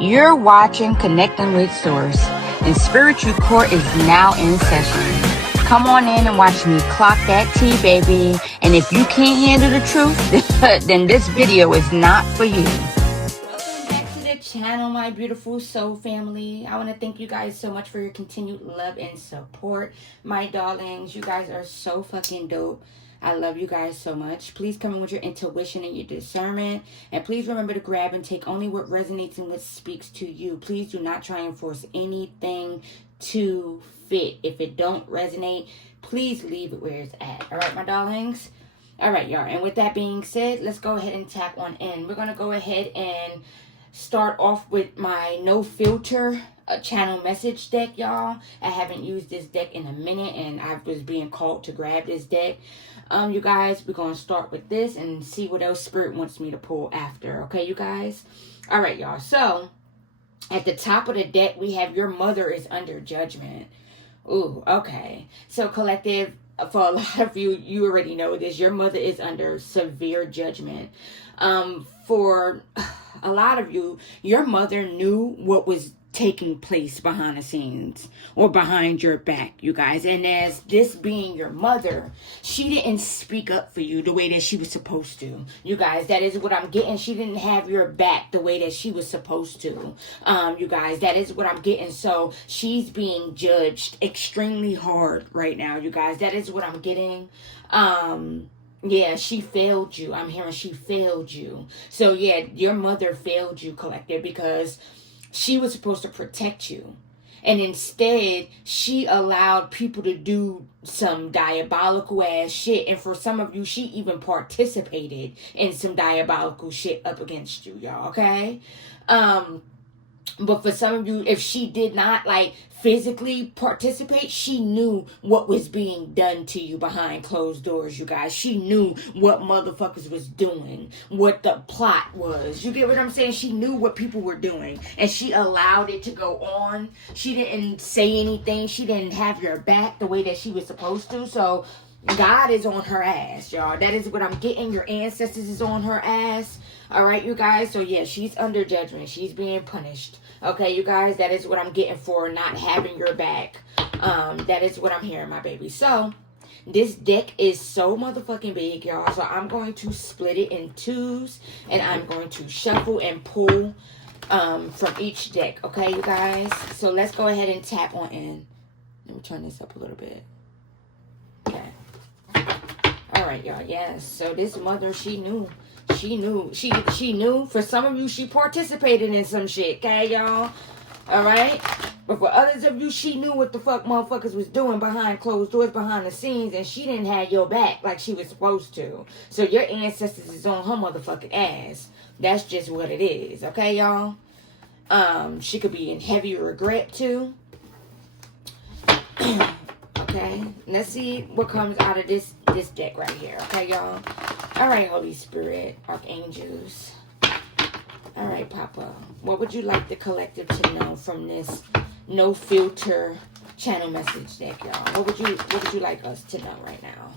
You're watching Connecting with Source, and Spiritual Court is now in session. Come on in and watch me clock that tea, baby. And if you can't handle the truth, then this video is not for you. Welcome back to the channel, my beautiful soul family. I want to thank you guys so much for your continued love and support. My darlings, you guys are so fucking dope. I love you guys so much. Please come in with your intuition and your discernment. And please remember to grab and take only what resonates and what speaks to you. Please do not try and force anything to fit. If it don't resonate, please leave it where it's at. All right, my darlings? All right, y'all. And with that being said, let's go ahead and tap on in. We're going to go ahead and start off with my no filter channel message deck, y'all. I haven't used this deck in a minute, and I was being called to grab this deck. You guys, we're going to start with this and see what else Spirit wants me to pull after. Okay, you guys? All right, y'all. So, at the top of the deck, we have your mother is under judgment. Ooh, okay. So, collective, for a lot of you, you already know this. Your mother is under severe judgment. For a lot of you, your mother knew what was taking place behind the scenes or behind your back, you guys. And as this being your mother, she didn't speak up for you the way that she was supposed to. You guys, that is what I'm getting. She didn't have your back the way that she was supposed to. You guys, that is what I'm getting. So she's being judged extremely hard right now, you guys. That is what I'm getting. Yeah, she failed you. I'm hearing she failed you. So yeah, your mother failed you, collective, because she was supposed to protect you. And instead, she allowed people to do some diabolical ass shit. And for some of you, she even participated in some diabolical shit up against you, y'all, okay? But for some of you, if she did not like physically participate, she knew what was being done to you behind closed doors, you guys. She knew what motherfuckers was doing, what the plot was. You get what I'm saying? She knew what people were doing, and she allowed it to go on. She didn't say anything. She didn't have your back the way that she was supposed to. So God is on her ass, y'all. That is what I'm getting. Your ancestors is on her ass. All right, you guys. So yeah, she's under judgment. She's being punished. Okay, you guys, that is what I'm getting for not having your back. That is what I'm hearing, my baby. So this deck is so motherfucking big, y'all. So I'm going to split it in twos, and I'm going to shuffle and pull from each deck. Okay, you guys. So let's go ahead and tap on in. Let me turn this up a little bit. Okay. All right, y'all. Yes. So this mother, she knew. She knew. For some of you, she participated in some shit, okay, y'all? All right? But for others of you, she knew what the fuck motherfuckers was doing behind closed doors, behind the scenes, and she didn't have your back like she was supposed to. So your ancestors is on her motherfucking ass. That's just what it is, okay, y'all? She could be in heavy regret, too. Okay? Let's see what comes out of this deck right here, okay, y'all? All right, Holy Spirit, Archangels. All right, Papa. What would you like the collective to know from this no filter channel message deck, y'all? What would you like us to know right now?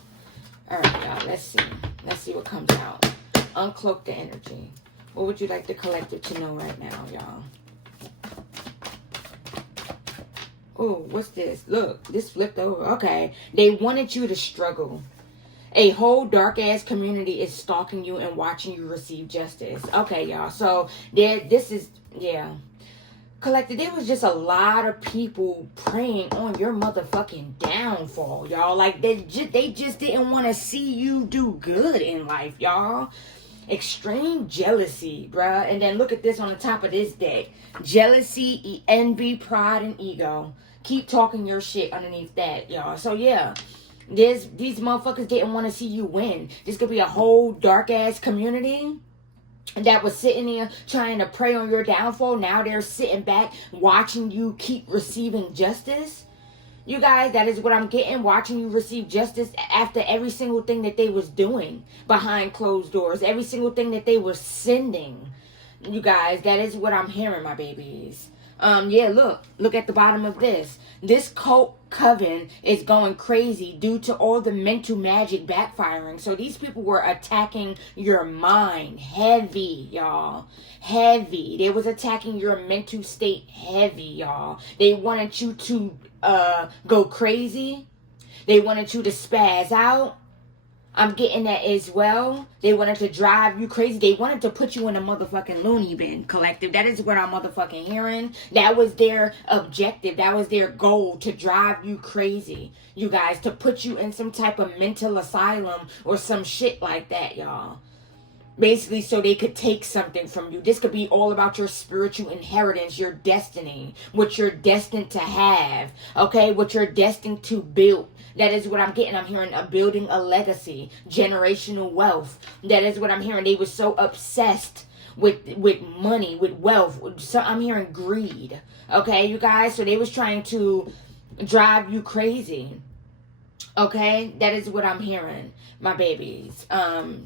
All right, y'all. Let's see. Let's see what comes out. Uncloak the energy. What would you like the collective to know right now, y'all? Oh, what's this? Look, this flipped over. Okay. They wanted you to struggle. A whole dark-ass community is stalking you and watching you receive justice. Okay, y'all. So, yeah. Collective, there was just a lot of people praying on your motherfucking downfall, y'all. Like, they just didn't want to see you do good in life, y'all. Extreme jealousy, bruh. And then look at this on the top of this deck. Jealousy, envy, pride, and ego. Keep talking your shit underneath that, y'all. So, yeah. These motherfuckers didn't want to see you win. This could be a whole dark-ass community that was sitting there trying to prey on your downfall. Now they're sitting back watching you keep receiving justice. You guys, that is what I'm getting. Watching you receive justice after every single thing that they was doing behind closed doors. Every single thing that they were sending. You guys, that is what I'm hearing, my babies. Yeah, look at the bottom of this. This cult coven is going crazy due to all the mental magic backfiring. So these people were attacking your mind heavy, y'all. Heavy. They was attacking your mental state heavy, y'all. They wanted you to go crazy. They wanted you to spaz out. I'm getting that as well. They wanted to drive you crazy. They wanted to put you in a motherfucking loony bin, collective. That is what I'm motherfucking hearing. That was their objective. That was their goal, to drive you crazy, you guys. To put you in some type of mental asylum or some shit like that, y'all. Basically, so they could take something from you. This could be all about your spiritual inheritance, your destiny, what you're destined to have, okay? What you're destined to build. That is what I'm getting. I'm hearing building a legacy, generational wealth. That is what I'm hearing. They were so obsessed with money, with wealth. So I'm hearing greed, okay, you guys? So they was trying to drive you crazy, okay? That is what I'm hearing, my babies.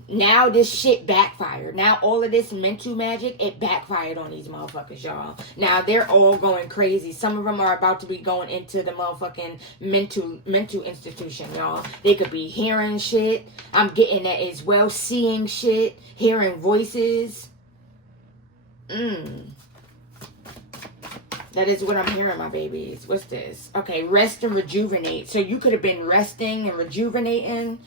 Now this shit backfired. Now all of this mental magic, it backfired on these motherfuckers, y'all. Now they're all going crazy. Some of them are about to be going into the motherfucking mental institution, y'all. They could be hearing shit. I'm getting that as well. Seeing shit. Hearing voices. That is what I'm hearing, my babies. What's this? Okay, rest and rejuvenate. So you could have been resting and rejuvenating.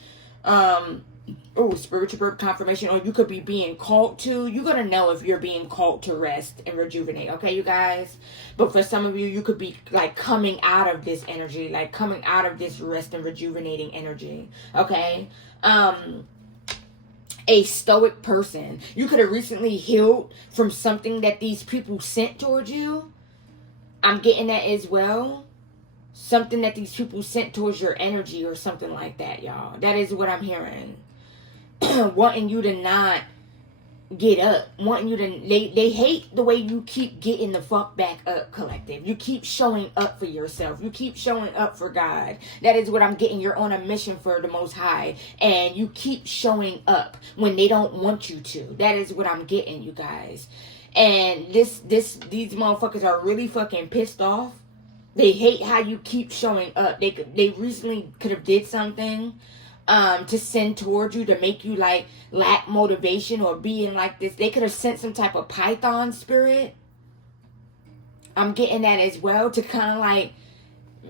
Spiritual birth confirmation. Or you could be being called to. You're going to know if you're being called to rest and rejuvenate. Okay, you guys? But for some of you, you could be like coming out of this energy. Like coming out of this rest and rejuvenating energy. Okay? A stoic person. You could have recently healed from something that these people sent towards you. I'm getting that as well. Something that these people sent towards your energy or something like that, y'all. That is what I'm hearing. Wanting you to not get up. Wanting you to... They hate the way you keep getting the fuck back up, collective. You keep showing up for yourself. You keep showing up for God. That is what I'm getting. You're on a mission for the Most High. And you keep showing up when they don't want you to. That is what I'm getting, you guys. And these motherfuckers are really fucking pissed off. They hate how you keep showing up. They recently could have did something to send towards you to make you like lack motivation or being like this. They could have sent some type of python spirit. I'm getting that as well, to kind of like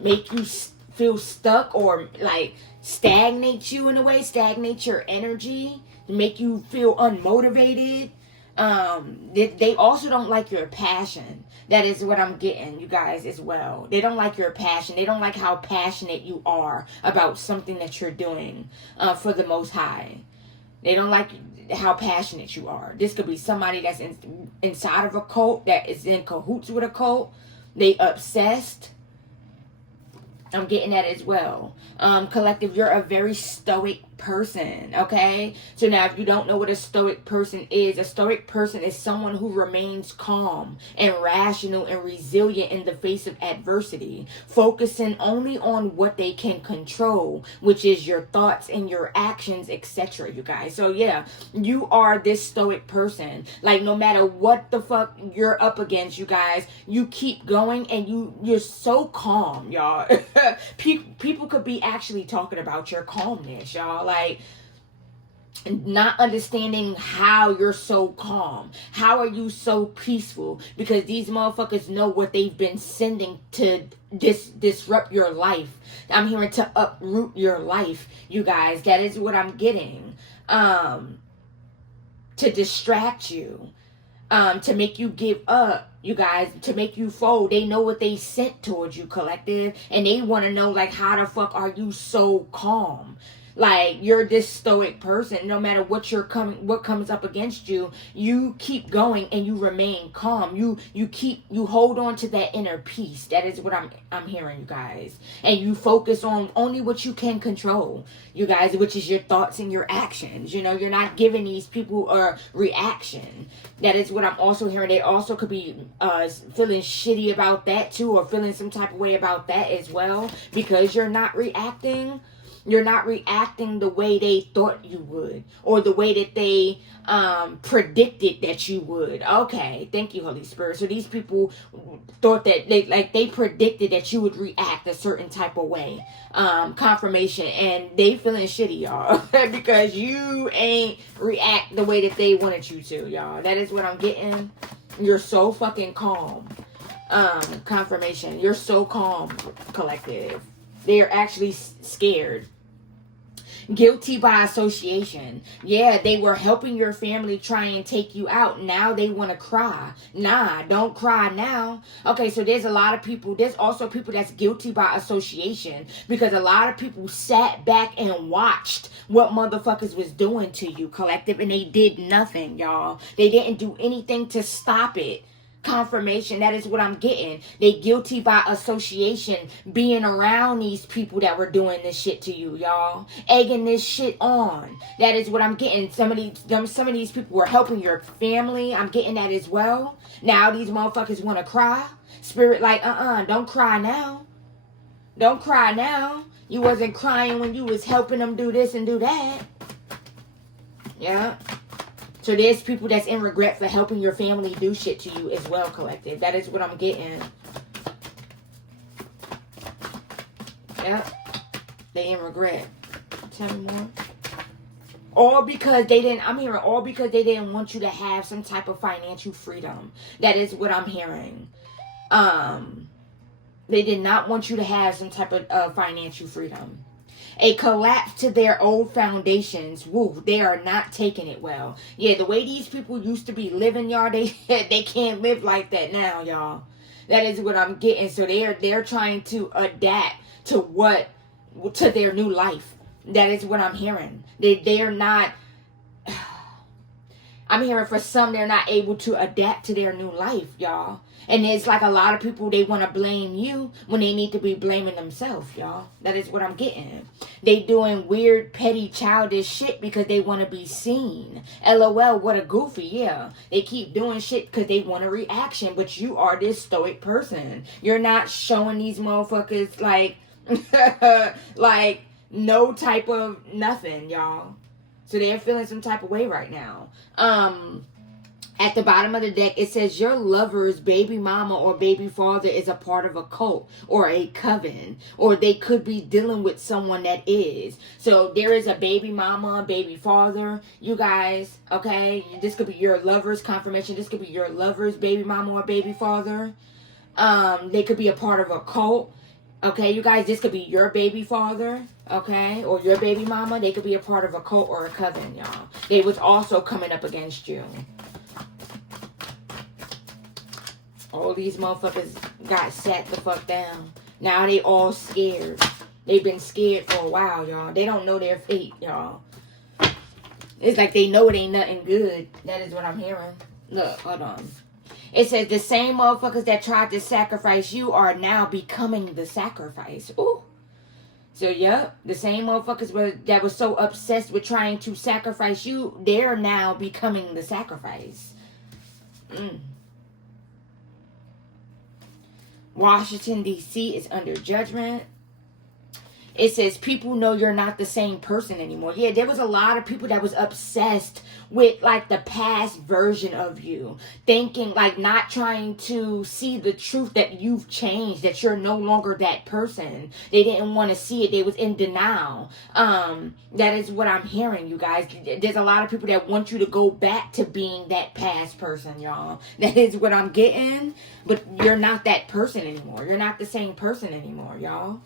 make you feel stuck or like stagnate you in a way, stagnate your energy, to make you feel unmotivated. They also don't like your passion. That is what I'm getting, you guys, as well. They don't like your passion. They don't like how passionate you are about something that you're doing for the Most High. They don't like how passionate you are. This could be somebody that's inside of a cult, that is in cahoots with a cult. They obsessed. I'm getting that as well. Collective, you're a very stoic person, okay? So now if you don't know what a stoic person is, a stoic person is someone who remains calm and rational and resilient in the face of adversity, focusing only on what they can control, which is your thoughts and your actions, etc., you guys. So yeah, you are this stoic person. Like no matter what the fuck you're up against, you guys, you keep going and you're so calm, y'all. People could be actually talking about your calmness, y'all. Like, not understanding how you're so calm. How are you so peaceful? Because these motherfuckers know what they've been sending to disrupt your life. I'm hearing to uproot your life, you guys. That is what I'm getting. To distract you. To make you give up, you guys, to make you fold. They know what they sent towards you, collective, and they want to know, like, how the fuck are you so calm? Like, you're this stoic person. No matter what comes up against you, you keep going and you remain calm. You hold on to that inner peace. That is what I'm hearing, you guys. And you focus on only what you can control, you guys, which is your thoughts and your actions. You know, you're not giving these people a reaction. That is what I'm also hearing. They also could be feeling shitty about that too, or feeling some type of way about that as well, because you're not reacting. You're not reacting the way they thought you would, or the way that they predicted that you would. Okay, thank you, Holy Spirit. So these people thought that they predicted that you would react a certain type of way. Confirmation, and they feeling shitty, y'all, because you ain't react the way that they wanted you to, y'all. That is what I'm getting. You're so fucking calm. Confirmation. You're so calm, collective. They're actually scared. Guilty by association. Yeah, they were helping your family try and take you out. Now they want to cry. Nah, don't cry now. Okay, so there's a lot of people. There's also people that's guilty by association, because a lot of people sat back and watched what motherfuckers was doing to you, collective, and they did nothing, y'all. They didn't do anything to stop it. Confirmation. That is what I'm getting. They guilty by association, being around these people that were doing this shit to you, y'all, egging this shit on. That is what I'm getting. Some of these people were helping your family. I'm getting that as well. Now these motherfuckers want to cry. Spirit like, don't cry now. Don't cry now. You wasn't crying when you was helping them do this and do that. Yeah. So there's people that's in regret for helping your family do shit to you as well, collective. That is what I'm getting. Yep. They in regret. Tell me more. All because they didn't, I'm hearing all because they didn't want you to have some type of financial freedom. That is what I'm hearing. They did not want you to have some type of financial freedom. A collapse to their old foundations. Woo, they are not taking it well. Yeah, the way these people used to be living, y'all, they can't live like that now, y'all. That is what I'm getting. So they're trying to adapt to their new life. That is what I'm hearing. They're not. I'm hearing for some, they're not able to adapt to their new life, y'all. And it's like a lot of people, they want to blame you when they need to be blaming themselves, y'all. That is what I'm getting. They doing weird, petty, childish shit because they want to be seen. LOL, what a goofy, yeah. They keep doing shit because they want a reaction, but you are this stoic person. You're not showing these motherfuckers like, like no type of nothing, y'all. So they're feeling some type of way right now. At the bottom of the deck, it says your lover's baby mama or baby father is a part of a cult or a coven, or they could be dealing with someone that is. So there is a baby mama, baby father, you guys, okay? This could be your lover's confirmation. This could be your lover's baby mama or baby father. They could be a part of a cult. Okay, you guys, this could be your baby father, okay, or your baby mama. They could be a part of a cult or a coven, y'all. They was also coming up against you. All these motherfuckers got sat the fuck down. Now they all scared. They've been scared for a while, y'all. They don't know their fate, y'all. It's like they know it ain't nothing good. That is what I'm hearing. Look, hold on. It says the same motherfuckers that tried to sacrifice you are now becoming the sacrifice. Ooh. So, yep. The same motherfuckers that were so obsessed with trying to sacrifice you, they're now becoming the sacrifice. Washington, D.C. is under judgment. It says people know you're not the same person anymore. Yeah, there was a lot of people that was obsessed with like the past version of you. Thinking like not trying to see the truth that you've changed, that you're no longer that person. They didn't want to see it. They was in denial. That is what I'm hearing, you guys. There's a lot of people that want you to go back to being that past person, y'all. That is what I'm getting. But you're not that person anymore. You're not the same person anymore, y'all.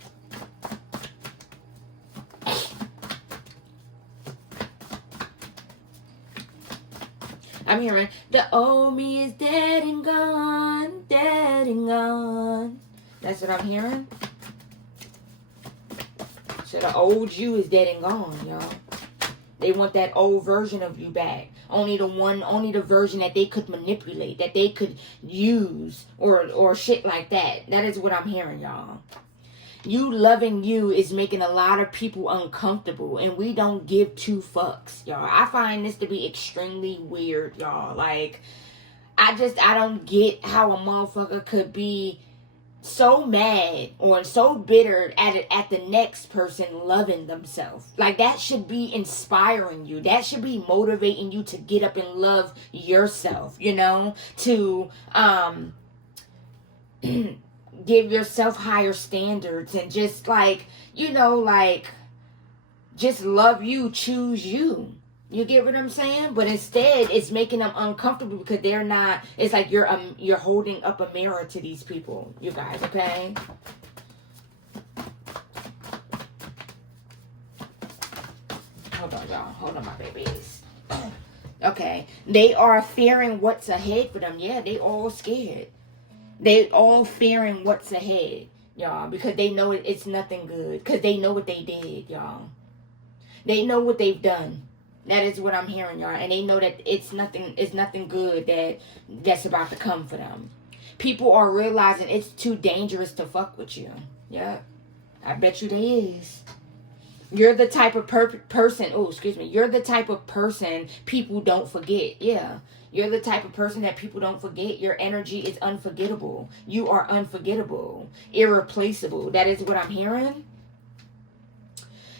I'm hearing the old me is dead and gone, dead and gone. That's what I'm hearing. So the old you is dead and gone, y'all. They want that old version of you back. Only the version that they could manipulate, that they could use, or shit like that. That is what I'm hearing, y'all. You loving you is making a lot of people uncomfortable, and we don't give two fucks, y'all. I find this to be extremely weird, y'all. Like, I don't get how a motherfucker could be so mad or so bitter at the next person loving themselves. Like, that should be inspiring you. That should be motivating you to get up and love yourself, you know, to give yourself higher standards and just, like, you know, like, just love you, choose you. You get what I'm saying? But instead, it's making them uncomfortable because they're not. It's like you're holding up a mirror to these people, you guys. Okay. Hold on, y'all. Hold on, my babies. Okay. They are fearing what's ahead for them. Yeah, they all scared. They all fearing what's ahead, y'all, because they know it's nothing good. Because they know what they did, y'all. They know what they've done. That is what I'm hearing, y'all. And they know that it's nothing good that's about to come for them. People are realizing it's too dangerous to fuck with you. Yeah. I bet you they is. You're the type of person, you're the type of person people don't forget. Yeah. You're the type of person that people don't forget. Your energy is unforgettable. You are unforgettable. Irreplaceable. That is what I'm hearing.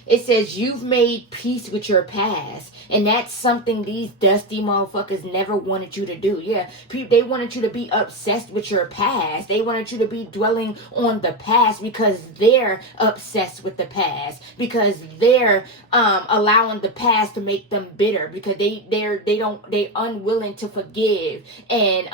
It says you've made peace with your past. And that's something these dusty motherfuckers never wanted you to do. Yeah, they wanted you to be obsessed with your past. They wanted you to be dwelling on the past because they're obsessed with the past. Because they're allowing the past to make them bitter. Because they unwilling to forgive and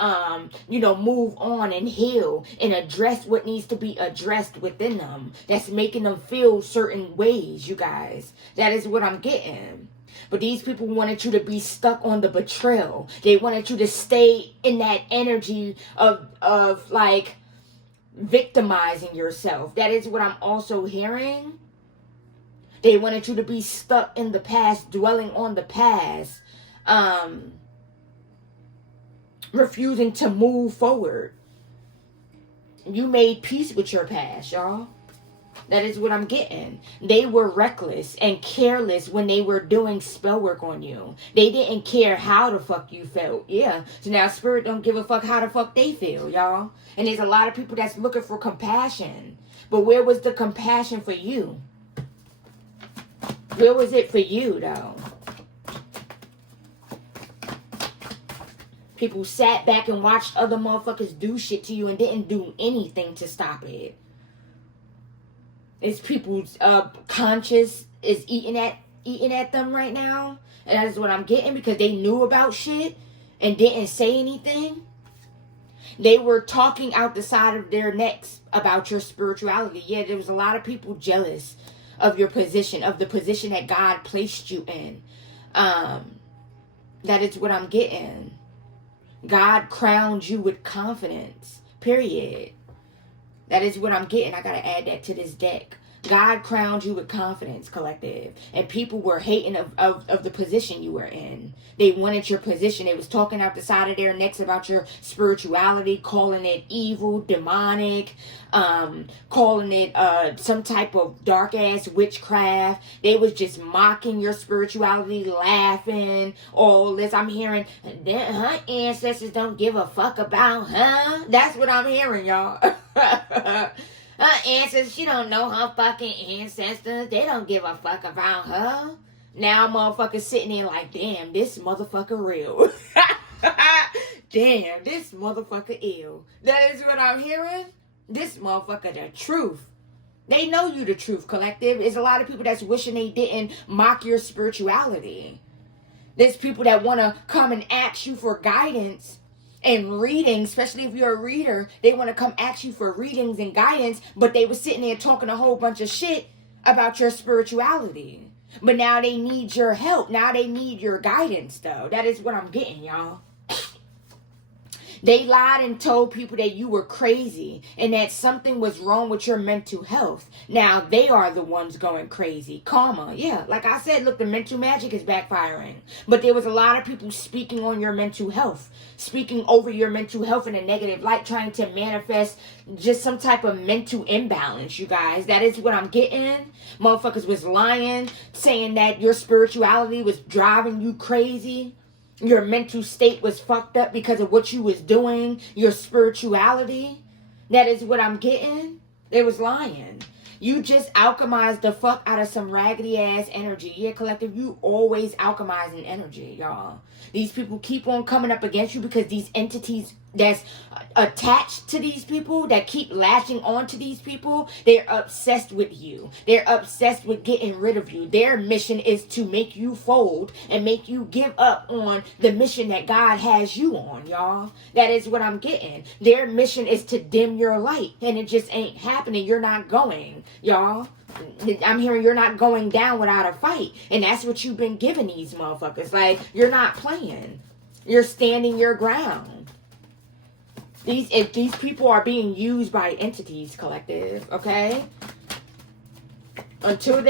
move on and heal and address what needs to be addressed within them. That's making them feel certain ways, you guys. That is what I'm getting. But these people wanted you to be stuck on the betrayal. They wanted you to stay in that energy of like victimizing yourself. That is what I'm also hearing. They wanted you to be stuck in the past, dwelling on the past, refusing to move forward. You made peace with your past, y'all. That is what I'm getting. They were reckless and careless when they were doing spell work on you. They didn't care how the fuck you felt. Yeah. So now spirit don't give a fuck how the fuck they feel, y'all. And there's a lot of people that's looking for compassion. But where was the compassion for you? Where was it for you, though? People sat back and watched other motherfuckers do shit to you and didn't do anything to stop it. It's people's conscience is eating at them right now. And that is what I'm getting because they knew about shit and didn't say anything. They were talking out the side of their necks about your spirituality. Yeah, there was a lot of people jealous of your position, of the position that God placed you in. That is what I'm getting. God crowned you with confidence. Period. That is what I'm getting. I got to add that to this deck. God crowned you with confidence, collective. And people were hating of the position you were in. They wanted your position. They was talking out the side of their necks about your spirituality, calling it evil, demonic, calling it some type of dark-ass witchcraft. They was just mocking your spirituality, laughing, all this. I'm hearing, her ancestors don't give a fuck about her. That's what I'm hearing, y'all. Her ancestors, she don't know her fucking ancestors. They don't give a fuck about her. Now motherfuckers sitting there like, damn, this motherfucker real. Damn, this motherfucker ill. That is what I'm hearing. This motherfucker the truth. They know you the truth, collective. There's a lot of people that's wishing they didn't mock your spirituality. There's people that want to come and ask you for guidance and reading, especially if you're a reader. They want to come ask you for readings and guidance, but they were sitting there talking a whole bunch of shit about your spirituality. But now they need your help. Now they need your guidance, though. That is what I'm getting, y'all. They lied and told people that you were crazy and that something was wrong with your mental health. Now they are the ones going crazy. Karma. Yeah, like I said, look, the mental magic is backfiring. But there was a lot of people speaking on your mental health, speaking over your mental health in a negative light, trying to manifest just some type of mental imbalance, you guys. That is what I'm getting. Motherfuckers was lying, saying that your spirituality was driving you crazy. Your mental state was fucked up because of what you was doing, your spirituality. That is what I'm getting. They was lying. You just alchemized the fuck out of some raggedy ass energy. Yeah, collective, you always alchemizing energy, y'all. These people keep on coming up against you because these entities that's attached to these people, that keep latching on to these people, they're obsessed with you. They're obsessed with getting rid of you. Their mission is to make you fold and make you give up on the mission that God has you on, y'all. That is what I'm getting. Their mission is to dim your light, and it just ain't happening. You're not going, y'all. I'm hearing you're not going down without a fight, and that's what you've been giving these motherfuckers. Like, you're not playing. You're standing your ground. If these people are being used by entities, collective, okay? Until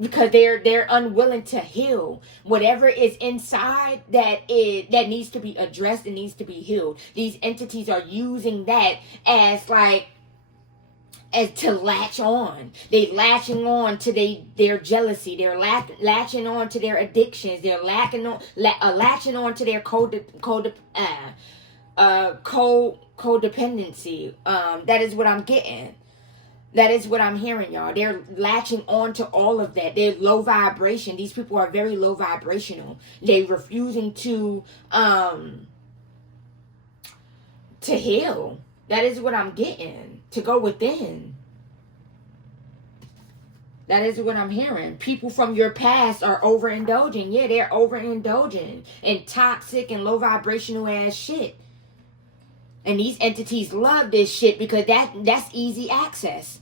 because they're unwilling to heal whatever is inside that needs to be addressed and needs to be healed. These entities are using that as to latch on. They latching on to their jealousy. They're latching on to their addictions. They're latching on to their codependency. That is what I'm getting. That is what I'm hearing, y'all. They're latching on to all of that. They're low vibration. These people are very low vibrational. They're refusing to heal. That is what I'm getting. To go within. That is what I'm hearing. People from your past are overindulging. Yeah, they're overindulging in toxic and low vibrational ass shit. And these entities love this shit because that's easy access.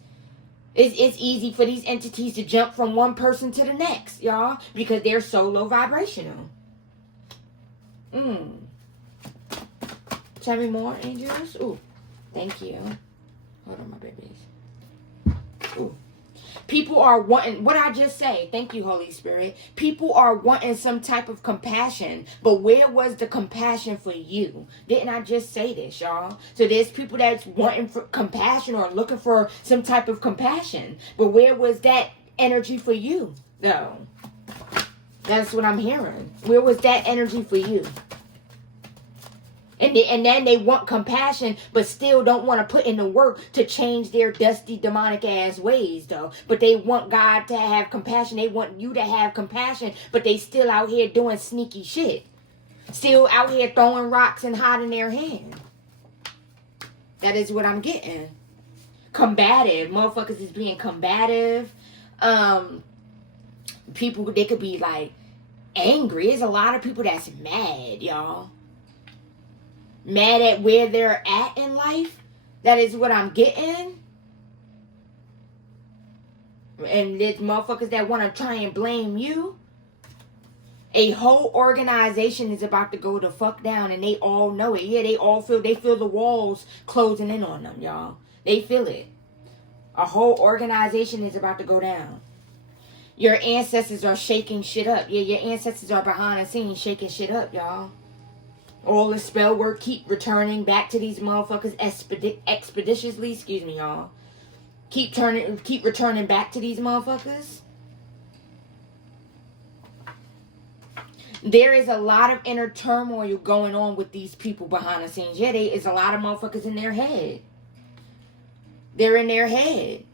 It's easy for these entities to jump from one person to the next, y'all, because they're so low vibrational. Tell me more, angels. Ooh, thank you. Hold on, my babies. Ooh. People are wanting, what I just say, thank you, Holy Spirit. People are wanting some type of compassion, but where was the compassion for you? Didn't I just say this, y'all? So there's people that's wanting for compassion or looking for some type of compassion, but where was that energy for you, though? That's what I'm hearing. Where was that energy for you? And then they want compassion, but still don't want to put in the work to change their dusty, demonic ass ways, though. But they want God to have compassion. They want you to have compassion, but they still out here doing sneaky shit. Still out here throwing rocks and hiding their hand. That is what I'm getting. Combative. Motherfuckers is being combative. People, they could be like angry. There's a lot of people that's mad, y'all. Mad at where they're at in life. That is what I'm getting. And there's motherfuckers that want to try and blame you. A whole organization is about to go the fuck down, and they all know it. Yeah, they feel the walls closing in on them, y'all. They feel it. A whole organization is about to go down. Your ancestors are shaking shit up. Yeah, your ancestors are behind the scenes shaking shit up, y'all. All the spell work keep returning back to these motherfuckers expeditiously. Excuse me, y'all. Keep returning back to these motherfuckers. There is a lot of inner turmoil going on with these people behind the scenes. Yeah, there is a lot of motherfuckers in their head. They're in their head.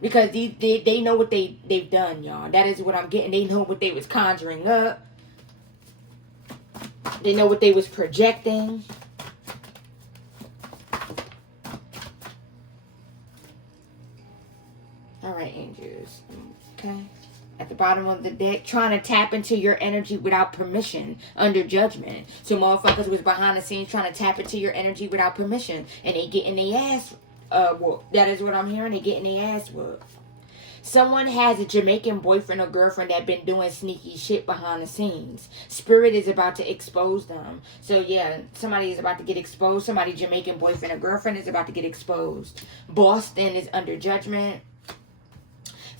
Because they know what they've done, y'all. That is what I'm getting. They know what they was conjuring up. They know what they was projecting. All right, angels. Okay. At the bottom of the deck, trying to tap into your energy without permission, under judgment. So motherfuckers was behind the scenes trying to tap into your energy without permission. And they getting their ass whooped. That is what I'm hearing. They getting their ass whooped. Someone has a Jamaican boyfriend or girlfriend that been doing sneaky shit behind the scenes. Spirit is about to expose them. So yeah, somebody is about to get exposed. Somebody Jamaican boyfriend or girlfriend is about to get exposed. Boston is under judgment.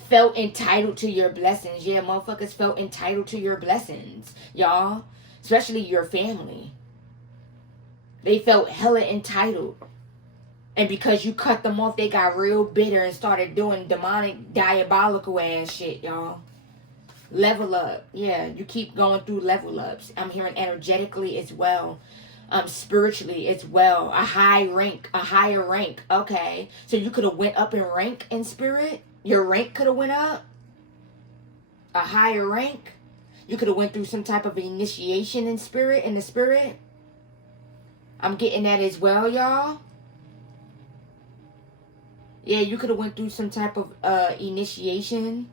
Felt entitled to your blessings. Yeah, motherfuckers felt entitled to your blessings, y'all. Especially your family. They felt hella entitled. And because you cut them off, they got real bitter and started doing demonic, diabolical ass shit, y'all. Level up. Yeah, you keep going through level ups. I'm hearing energetically as well. spiritually as well. A higher rank. Okay. So you could have went up in rank in spirit. Your rank could have went up. A higher rank. You could have went through some type of initiation in the spirit. I'm getting that as well, y'all. Yeah, you could have went through some type of initiation.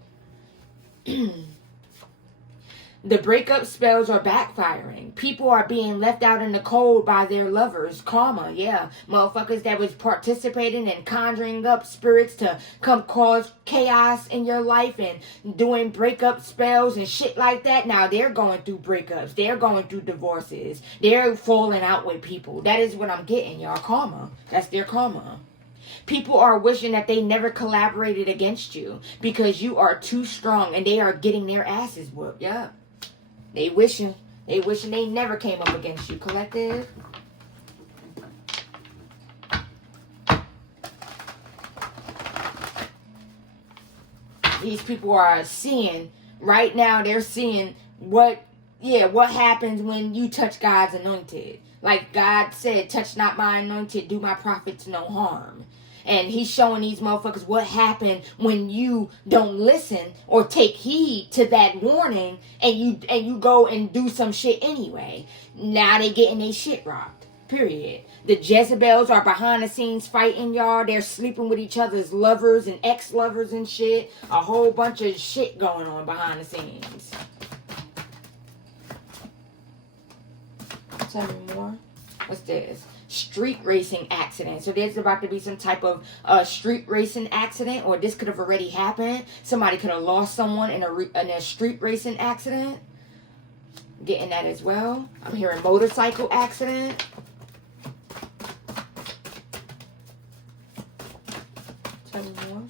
The breakup spells are backfiring. People are being left out in the cold by their lovers. Karma, yeah. Motherfuckers that was participating and conjuring up spirits to come cause chaos in your life and doing breakup spells and shit like that. Now they're going through breakups. They're going through divorces. They're falling out with people. That is what I'm getting, y'all. Karma. That's their karma. People are wishing that they never collaborated against you because you are too strong and they are getting their asses whooped. Yeah. They wishing they never came up against you, collective. These people are seeing, right now they're seeing what happens when you touch God's anointed. Like God said, touch not my anointed, do my prophets no harm. And he's showing these motherfuckers what happened when you don't listen or take heed to that warning and you go and do some shit anyway. Now they getting their shit rocked. Period. The Jezebels are behind the scenes fighting, y'all. They're sleeping with each other's lovers and ex-lovers and shit. A whole bunch of shit going on behind the scenes. Tell me more. What's this? Street racing accident. So there's about to be some type of street racing accident, or this could have already happened. Somebody could have lost someone in a street racing accident. Getting that as well. I'm hearing motorcycle accident. Tell me more.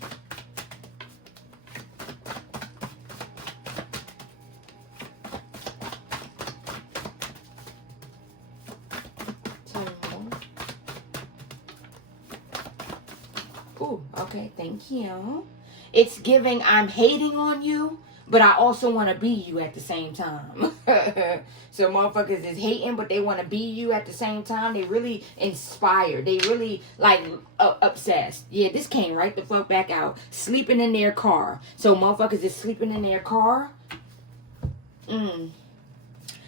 Ooh, okay, thank you. It's giving, I'm hating on you, but I also want to be you at the same time. So motherfuckers is hating, but they want to be you at the same time. They really inspired. They really, like, obsessed. Yeah, this came right the fuck back out. Sleeping in their car. So motherfuckers is sleeping in their car. The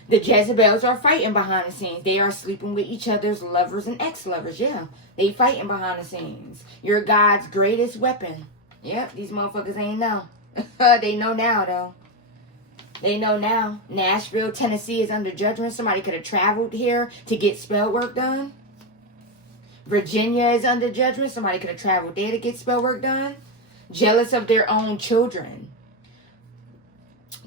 Jezebels are fighting behind the scenes. They are sleeping with each other's lovers and ex-lovers. Yeah, they fighting behind the scenes. You're God's greatest weapon. Yep, these motherfuckers ain't know. They know now, though. They know now. Nashville, Tennessee is under judgment. Somebody could have traveled here to get spell work done. Virginia is under judgment. Somebody could have traveled there to get spell work done. Jealous of their own children.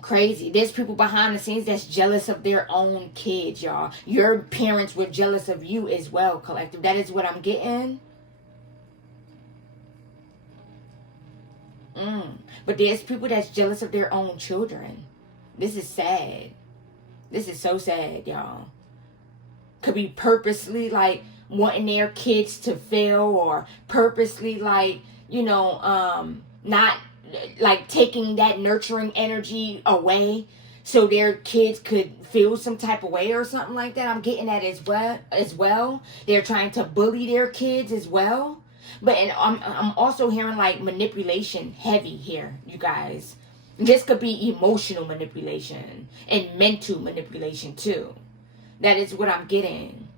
Crazy. There's people behind the scenes that's jealous of their own kids, y'all. Your parents were jealous of you as well, collective. That is what I'm getting. But there's people that's jealous of their own children. This is sad. This is so sad, y'all. Could be purposely, like, wanting their kids to fail, or purposely, like, you know, not, like, taking that nurturing energy away so their kids could feel some type of way or something like that. I'm getting that as well. They're trying to bully their kids as well. But and I'm also hearing, like, manipulation heavy here, you guys. This could be emotional manipulation and mental manipulation too. That is what I'm getting.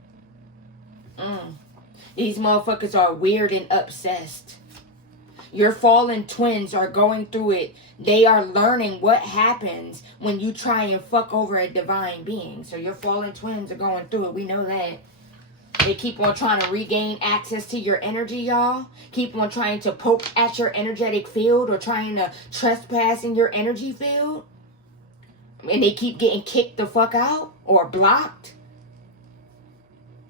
These motherfuckers are weird and obsessed. Your fallen twins are going through it. They are learning what happens when you try and fuck over a divine being. So your fallen twins are going through it. We know that. They keep on trying to regain access to your energy, y'all. Keep on trying to poke at your energetic field or trying to trespass in your energy field. And they keep getting kicked the fuck out or blocked.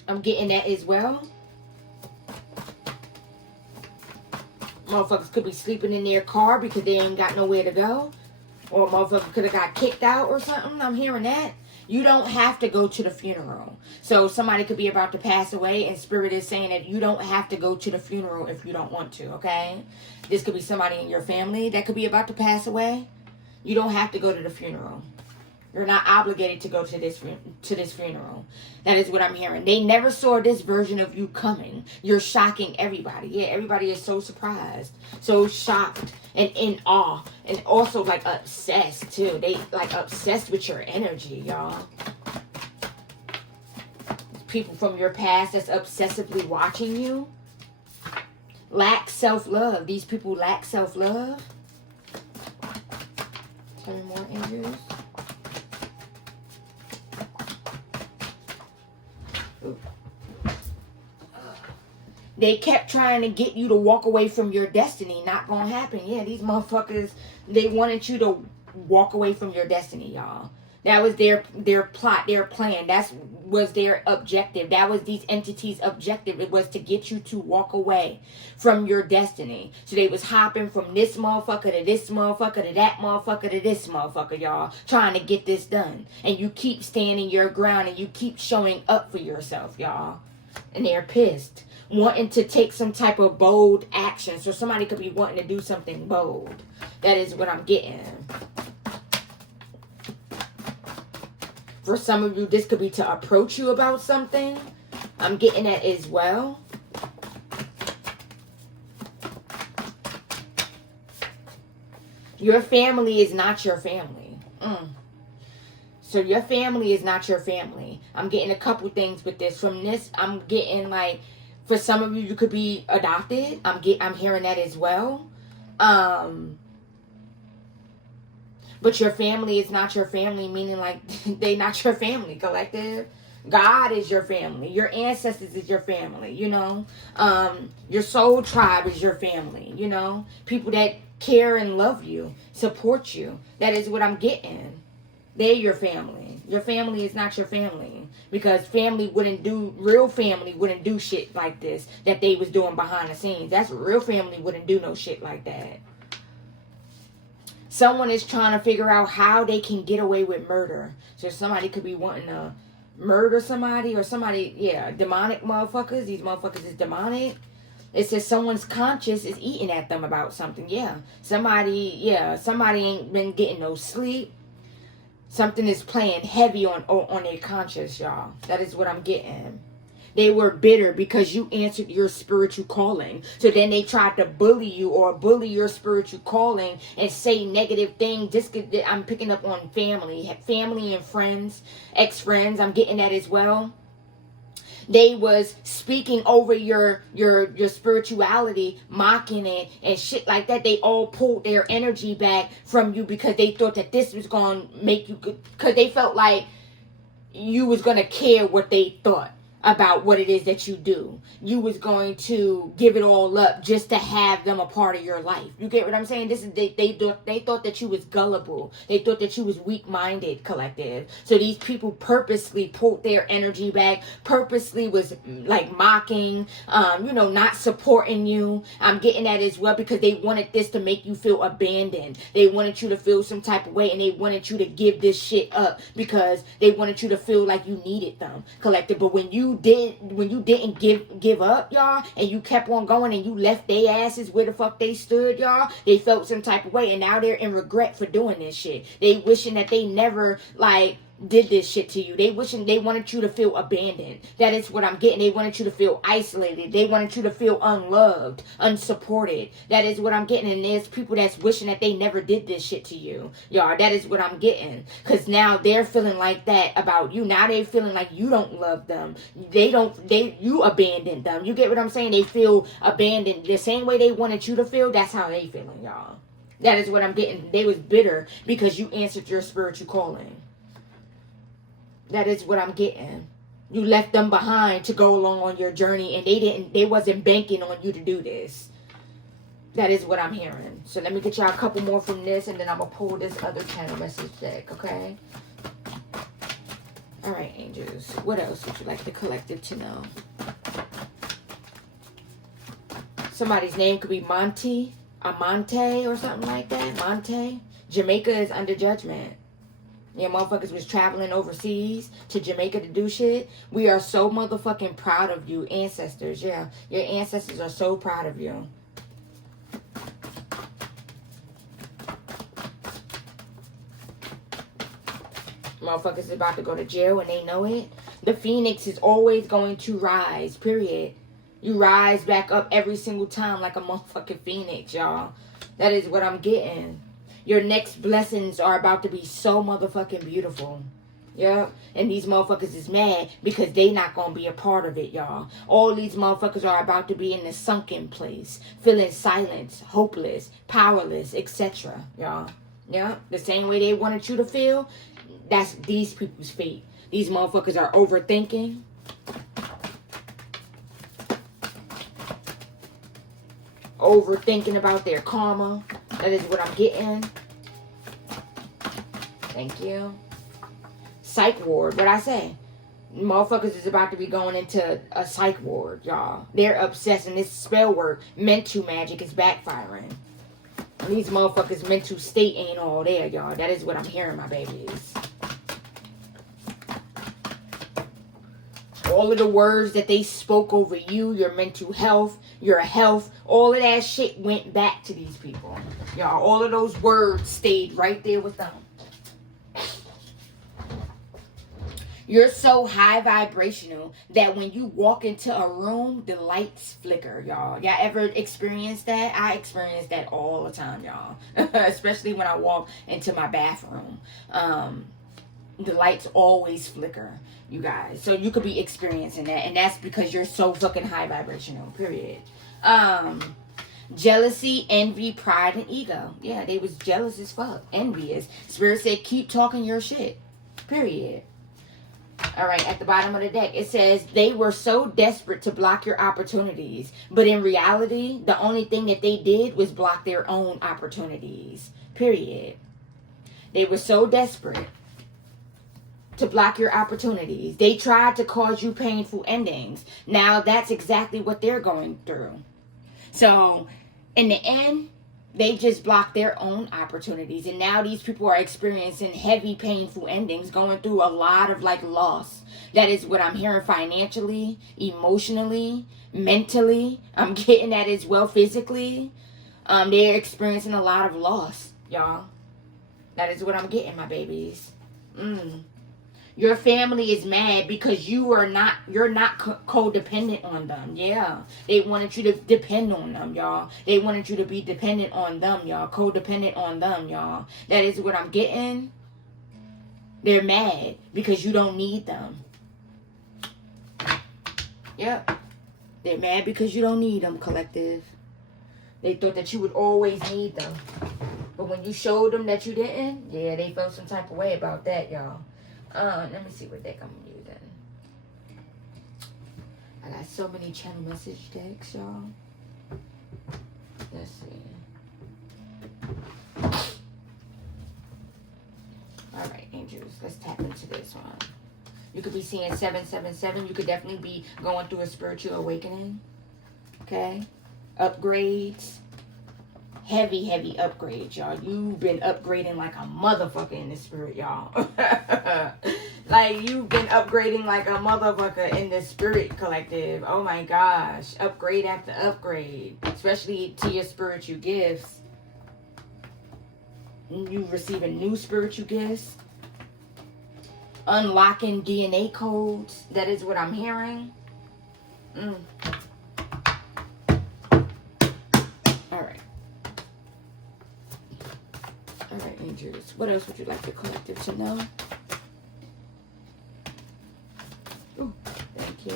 I'm getting that as well. Motherfuckers could be sleeping in their car because they ain't got nowhere to go. Or motherfucker could have got kicked out or something. I'm hearing that. You don't have to go to the funeral. So somebody could be about to pass away and Spirit is saying that you don't have to go to the funeral if you don't want to, okay? This could be somebody in your family that could be about to pass away. You don't have to go to the funeral. You're not obligated to go to this funeral. That is what I'm hearing. They never saw this version of you coming. You're shocking everybody. Yeah, everybody is so surprised, so shocked, and in awe, and also like obsessed too. They like obsessed with your energy, y'all. People from your past that's obsessively watching you. Lack self-love. These people lack self-love. Tell me more, angels. They kept trying to get you to walk away from your destiny. Not gonna happen. Yeah, these motherfuckers, they wanted you to walk away from your destiny, y'all. That was their plot, their plan. That was their objective. That was these entities' objective. It was to get you to walk away from your destiny. So they was hopping from this motherfucker to this motherfucker to that motherfucker to this motherfucker, y'all, trying to get this done. And you keep standing your ground and you keep showing up for yourself, y'all. And they're pissed, wanting to take some type of bold action. So somebody could be wanting to do something bold. That is what I'm getting. For some of you, this could be to approach you about something. I'm getting that as well. Your family is not your family. So your family is not your family. I'm getting a couple things with this. From this, I'm getting like, for some of you, you could be adopted. I'm hearing that as well. But your family is not your family, meaning like they not your family, collective. God is your family. Your ancestors is your family, you know. Your soul tribe is your family, you know. People that care and love you, support you. That is what I'm getting. They're your family. Your family is not your family. Because real family wouldn't do shit like this that they was doing behind the scenes. That's real family wouldn't do no shit like that. Someone is trying to figure out how they can get away with murder. So somebody could be wanting to murder somebody, or somebody, yeah, demonic motherfuckers. These motherfuckers is demonic. It says someone's conscience is eating at them about something. Yeah, somebody ain't been getting no sleep. Something is playing heavy on their conscience, y'all. That is what I'm getting. They were bitter because you answered your spiritual calling. So then they tried to bully you or bully your spiritual calling and say negative things. I'm picking up on family and friends, ex-friends. I'm getting that as well. They was speaking over your spirituality, mocking it and shit like that. They all pulled their energy back from you because they thought that this was going to make you good. Because they felt like you was going to care what they thought about what it is that you do. You was going to give it all up just to have them a part of your life. You get what I'm saying? This is they thought that you was gullible. They thought that you was weak-minded, collective. So these people purposely pulled their energy back, purposely was like mocking, not supporting you. I'm getting that as well because they wanted this to make you feel abandoned. They wanted you to feel some type of way, and they wanted you to give this shit up because they wanted you to feel like you needed them, collective. But when you didn't give up, y'all, and you kept on going and you left their asses where the fuck they stood, y'all, they felt some type of way, and now they're in regret for doing this shit. They wishing that they never did this shit to you. They wanted you to feel abandoned. That is what I'm getting. They wanted you to feel isolated. They wanted you to feel unloved, unsupported. That is what I'm getting. And there's people that's wishing that they never did this shit to you, y'all. That is what I'm getting. Because now they're feeling like that about you. Now they're feeling like you don't love them. You abandoned them. You get what I'm saying? They feel abandoned. The same way they wanted you to feel, that's how they feeling, y'all. That is what I'm getting. They was bitter because you answered your spiritual calling. That is what I'm getting. You left them behind to go along on your journey, and they wasn't banking on you to do this. That is what I'm hearing. So let me get y'all a couple more from this, and then I'm going to pull this other channel message deck, okay? All right, angels. What else would you like the collective to know? Somebody's name could be Amante, or something like that. Monte. Jamaica is under judgment. Yeah, motherfuckers was traveling overseas to Jamaica to do shit. We are so motherfucking proud of you, ancestors. Yeah, your ancestors are so proud of you. Motherfuckers is about to go to jail and they know it. The phoenix is always going to rise, period. You rise back up every single time like a motherfucking phoenix, y'all. That is what I'm getting. Your next blessings are about to be so motherfucking beautiful. Yeah, and these motherfuckers is mad because they not gonna be a part of it, y'all. All these motherfuckers are about to be in the sunken place, feeling silent, hopeless, powerless, etc. Y'all. Yeah, the same way they wanted you to feel, that's these people's fate. These motherfuckers are overthinking. Overthinking about their karma. That is what I'm getting. Thank you. Psych ward. What I say? Motherfuckers is about to be going into a psych ward, y'all. They're obsessed, and this spell work, mental magic, is backfiring. These motherfuckers' mental state ain't all there, y'all. That is what I'm hearing, my babies. All of the words that they spoke over you, your mental health, your health, all of that shit went back to these people. Y'all, all of those words stayed right there with them. You're so high vibrational that when you walk into a room, the lights flicker, y'all. Y'all ever experienced that? I experience that all the time, y'all. Especially when I walk into my bathroom. The lights always flicker, you guys. So you could be experiencing that. And that's because you're so fucking high vibrational, period. Jealousy, envy, pride, and ego. Yeah, they was jealous as fuck. Envious. Spirit said, keep talking your shit. Period. All right, at the bottom of the deck, it says they were so desperate to block your opportunities. But in reality, the only thing that they did was block their own opportunities. Period. They were so desperate to block your opportunities. They tried to cause you painful endings. Now that's exactly what they're going through. So in the end, they just blocked their own opportunities. And now these people are experiencing heavy, painful endings, going through a lot of like loss. That is what I'm hearing financially, emotionally, mentally. I'm getting that as well physically. They're experiencing a lot of loss, y'all. That is what I'm getting, my babies. Your family is mad because you're not codependent on them. Yeah. They wanted you to depend on them, y'all. They wanted you to be dependent on them, y'all. Codependent on them, y'all. That is what I'm getting. They're mad because you don't need them. Yep. They're mad because you don't need them, collective. They thought that you would always need them. But when you showed them that you didn't, yeah, they felt some type of way about that, y'all. Let me see what deck I'm using. I got so many channel message decks, y'all. Let's see. Alright, angels. Let's tap into this one. You could be seeing 777. You could definitely be going through a spiritual awakening. Okay? Upgrades. Heavy upgrades, y'all. You've been upgrading like a motherfucker in the spirit, y'all. Like, you've been upgrading like a motherfucker in the spirit, collective. Oh my gosh. Upgrade after upgrade. Especially to your spiritual gifts. You receiving new spiritual gifts. Unlocking DNA codes. That is what I'm hearing. Alright. Alright, angels. What else would you like the collective to know? Oh, thank you.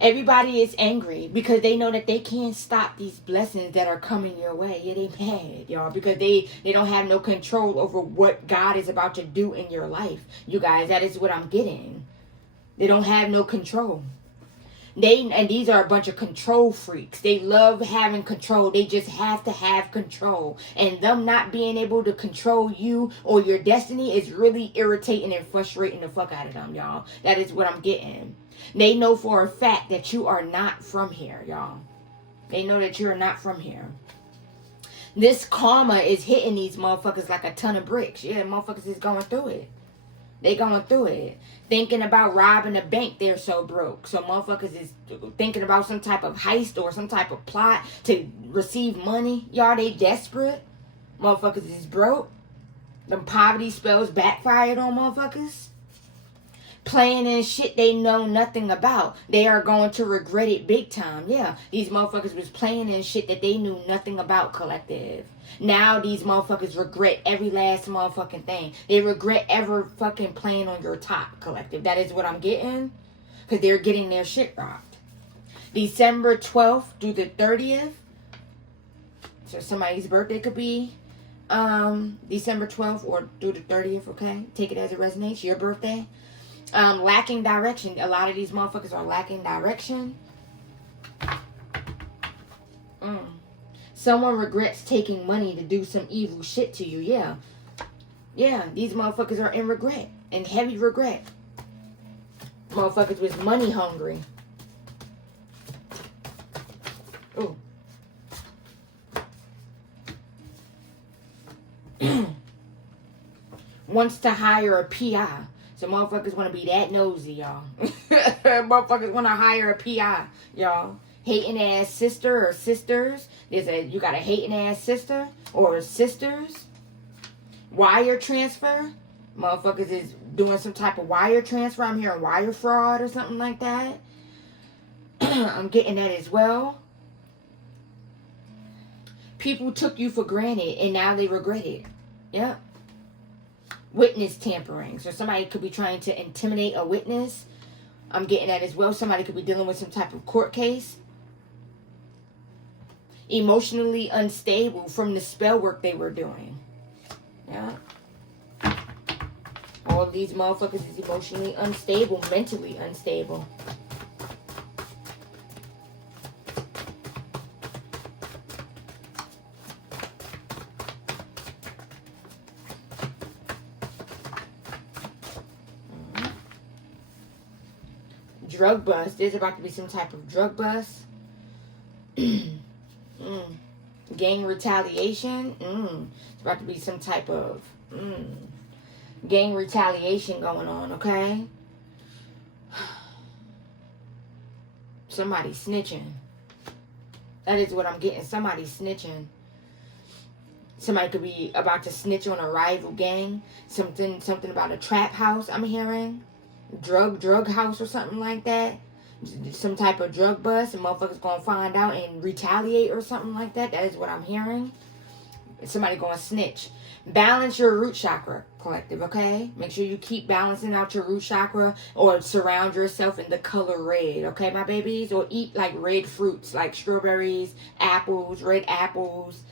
Everybody is angry because they know that they can't stop these blessings that are coming your way. Yeah, they mad, y'all, because they don't have no control over what God is about to do in your life. You guys, that is what I'm getting. They don't have no control. And these are a bunch of control freaks. They love having control. They just have to have control. And them not being able to control you or your destiny is really irritating and frustrating the fuck out of them, y'all. That is what I'm getting. They know for a fact that you are not from here, y'all. They know that you're not from here. This karma is hitting these motherfuckers like a ton of bricks. Yeah, motherfuckers is going through it. They going through it. Thinking about robbing a bank, they're so broke. So motherfuckers is thinking about some type of heist or some type of plot to receive money. Y'all, they desperate. Motherfuckers is broke. Them poverty spells backfired on motherfuckers. Playing in shit they know nothing about. They are going to regret it big time. Yeah, these motherfuckers was playing in shit that they knew nothing about, collective. Now these motherfuckers regret every last motherfucking thing. They regret ever fucking playing on your top, collective. That is what I'm getting. Because they're getting their shit rocked. December 12th through the 30th. So somebody's birthday could be December 12th or through the 30th, okay? Take it as it resonates. Your birthday. Lacking direction. A lot of these motherfuckers are lacking direction. Someone regrets taking money to do some evil shit to you. Yeah. Yeah, these motherfuckers are in regret. In heavy regret. Motherfuckers was money hungry. Ooh. Wants to hire a PI. So motherfuckers want to be that nosy, y'all. Motherfuckers want to hire a PI, y'all. Hating ass sister or sisters. You got a hating ass sister or sisters. Wire transfer. Motherfuckers is doing some type of wire transfer. I'm hearing wire fraud or something like that. I'm getting that as well. People took you for granted and now they regret it. Yep. Witness tampering. So somebody could be trying to intimidate a witness. I'm getting that as well. Somebody could be dealing with some type of court case. Emotionally unstable from the spell work they were doing. Yeah. All of these motherfuckers is emotionally unstable, mentally unstable. Drug bust. There's about to be some type of drug bust. Gang retaliation. It's about to be some type of gang retaliation going on, okay? Somebody snitching. That is what I'm getting. Somebody snitching. Somebody could be about to snitch on a rival gang. Something about a trap house, I'm hearing. Drug house or something like that. Some type of drug bust. And motherfuckers gonna find out and retaliate or something like that. That is what I'm hearing. Somebody gonna snitch. Balance your root chakra, collective, okay? Make sure you keep balancing out your root chakra or surround yourself in the color red, okay, my babies? Or eat like red fruits like strawberries, apples, red apples,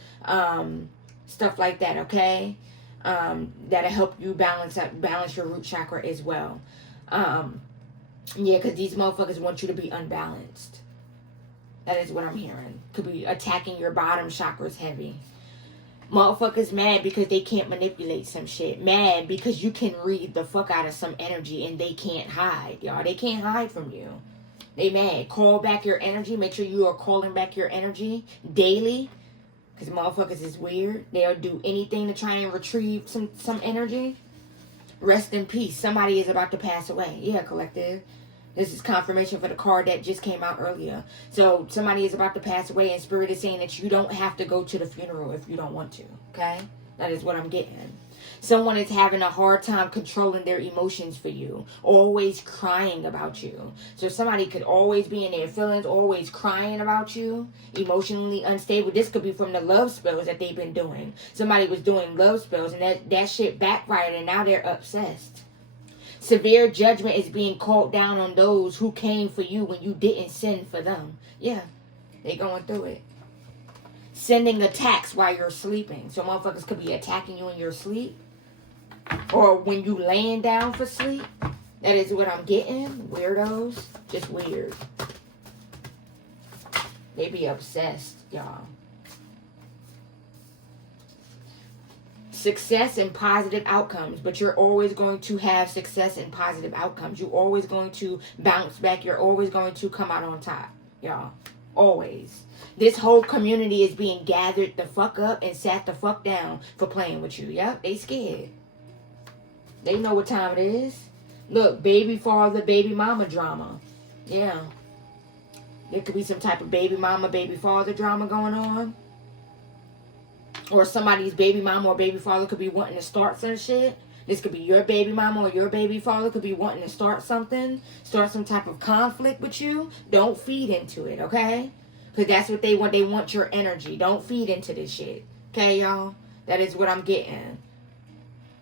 stuff like that, okay? That'll help you balance your root chakra as well. Yeah, because these motherfuckers want you to be unbalanced. That is what I'm hearing. Could be attacking your bottom chakras heavy. Motherfuckers mad because they can't manipulate some shit. Mad because you can read the fuck out of some energy and they can't hide, y'all. They can't hide from you. They mad. Call back your energy. Make sure you are calling back your energy daily. Because motherfuckers is weird. They'll do anything to try and retrieve some energy. Rest in peace. Somebody is about to pass away. Yeah, collective. This is confirmation for the card that just came out earlier. So somebody is about to pass away and spirit is saying that you don't have to go to the funeral if you don't want to. Okay? That is what I'm getting. Someone is having a hard time controlling their emotions for you. Always crying about you. So somebody could always be in their feelings, always crying about you. Emotionally unstable. This could be from the love spells that they've been doing. Somebody was doing love spells and that shit backfired and now they're obsessed. Severe judgment is being called down on those who came for you when you didn't send for them. Yeah, they going through it. Sending attacks while you're sleeping. So motherfuckers could be attacking you in your sleep. Or when you laying down for sleep. That is what I'm getting. Weirdos. Just weird. They be obsessed, y'all. Success and positive outcomes. But you're always going to have success and positive outcomes. You're always going to bounce back. You're always going to come out on top, y'all. Always. This whole community is being gathered the fuck up and sat the fuck down for playing with you. Yep, they scared. They know what time it is. Look, baby father, baby mama drama. Yeah. There could be some type of baby mama, baby father drama going on. Or somebody's baby mama or baby father could be wanting to start some shit. This could be your baby mama or your baby father could be wanting to start something. Start some type of conflict with you. Don't feed into it, okay? Because that's what they want. They want your energy. Don't feed into this shit. Okay, y'all? That is what I'm getting.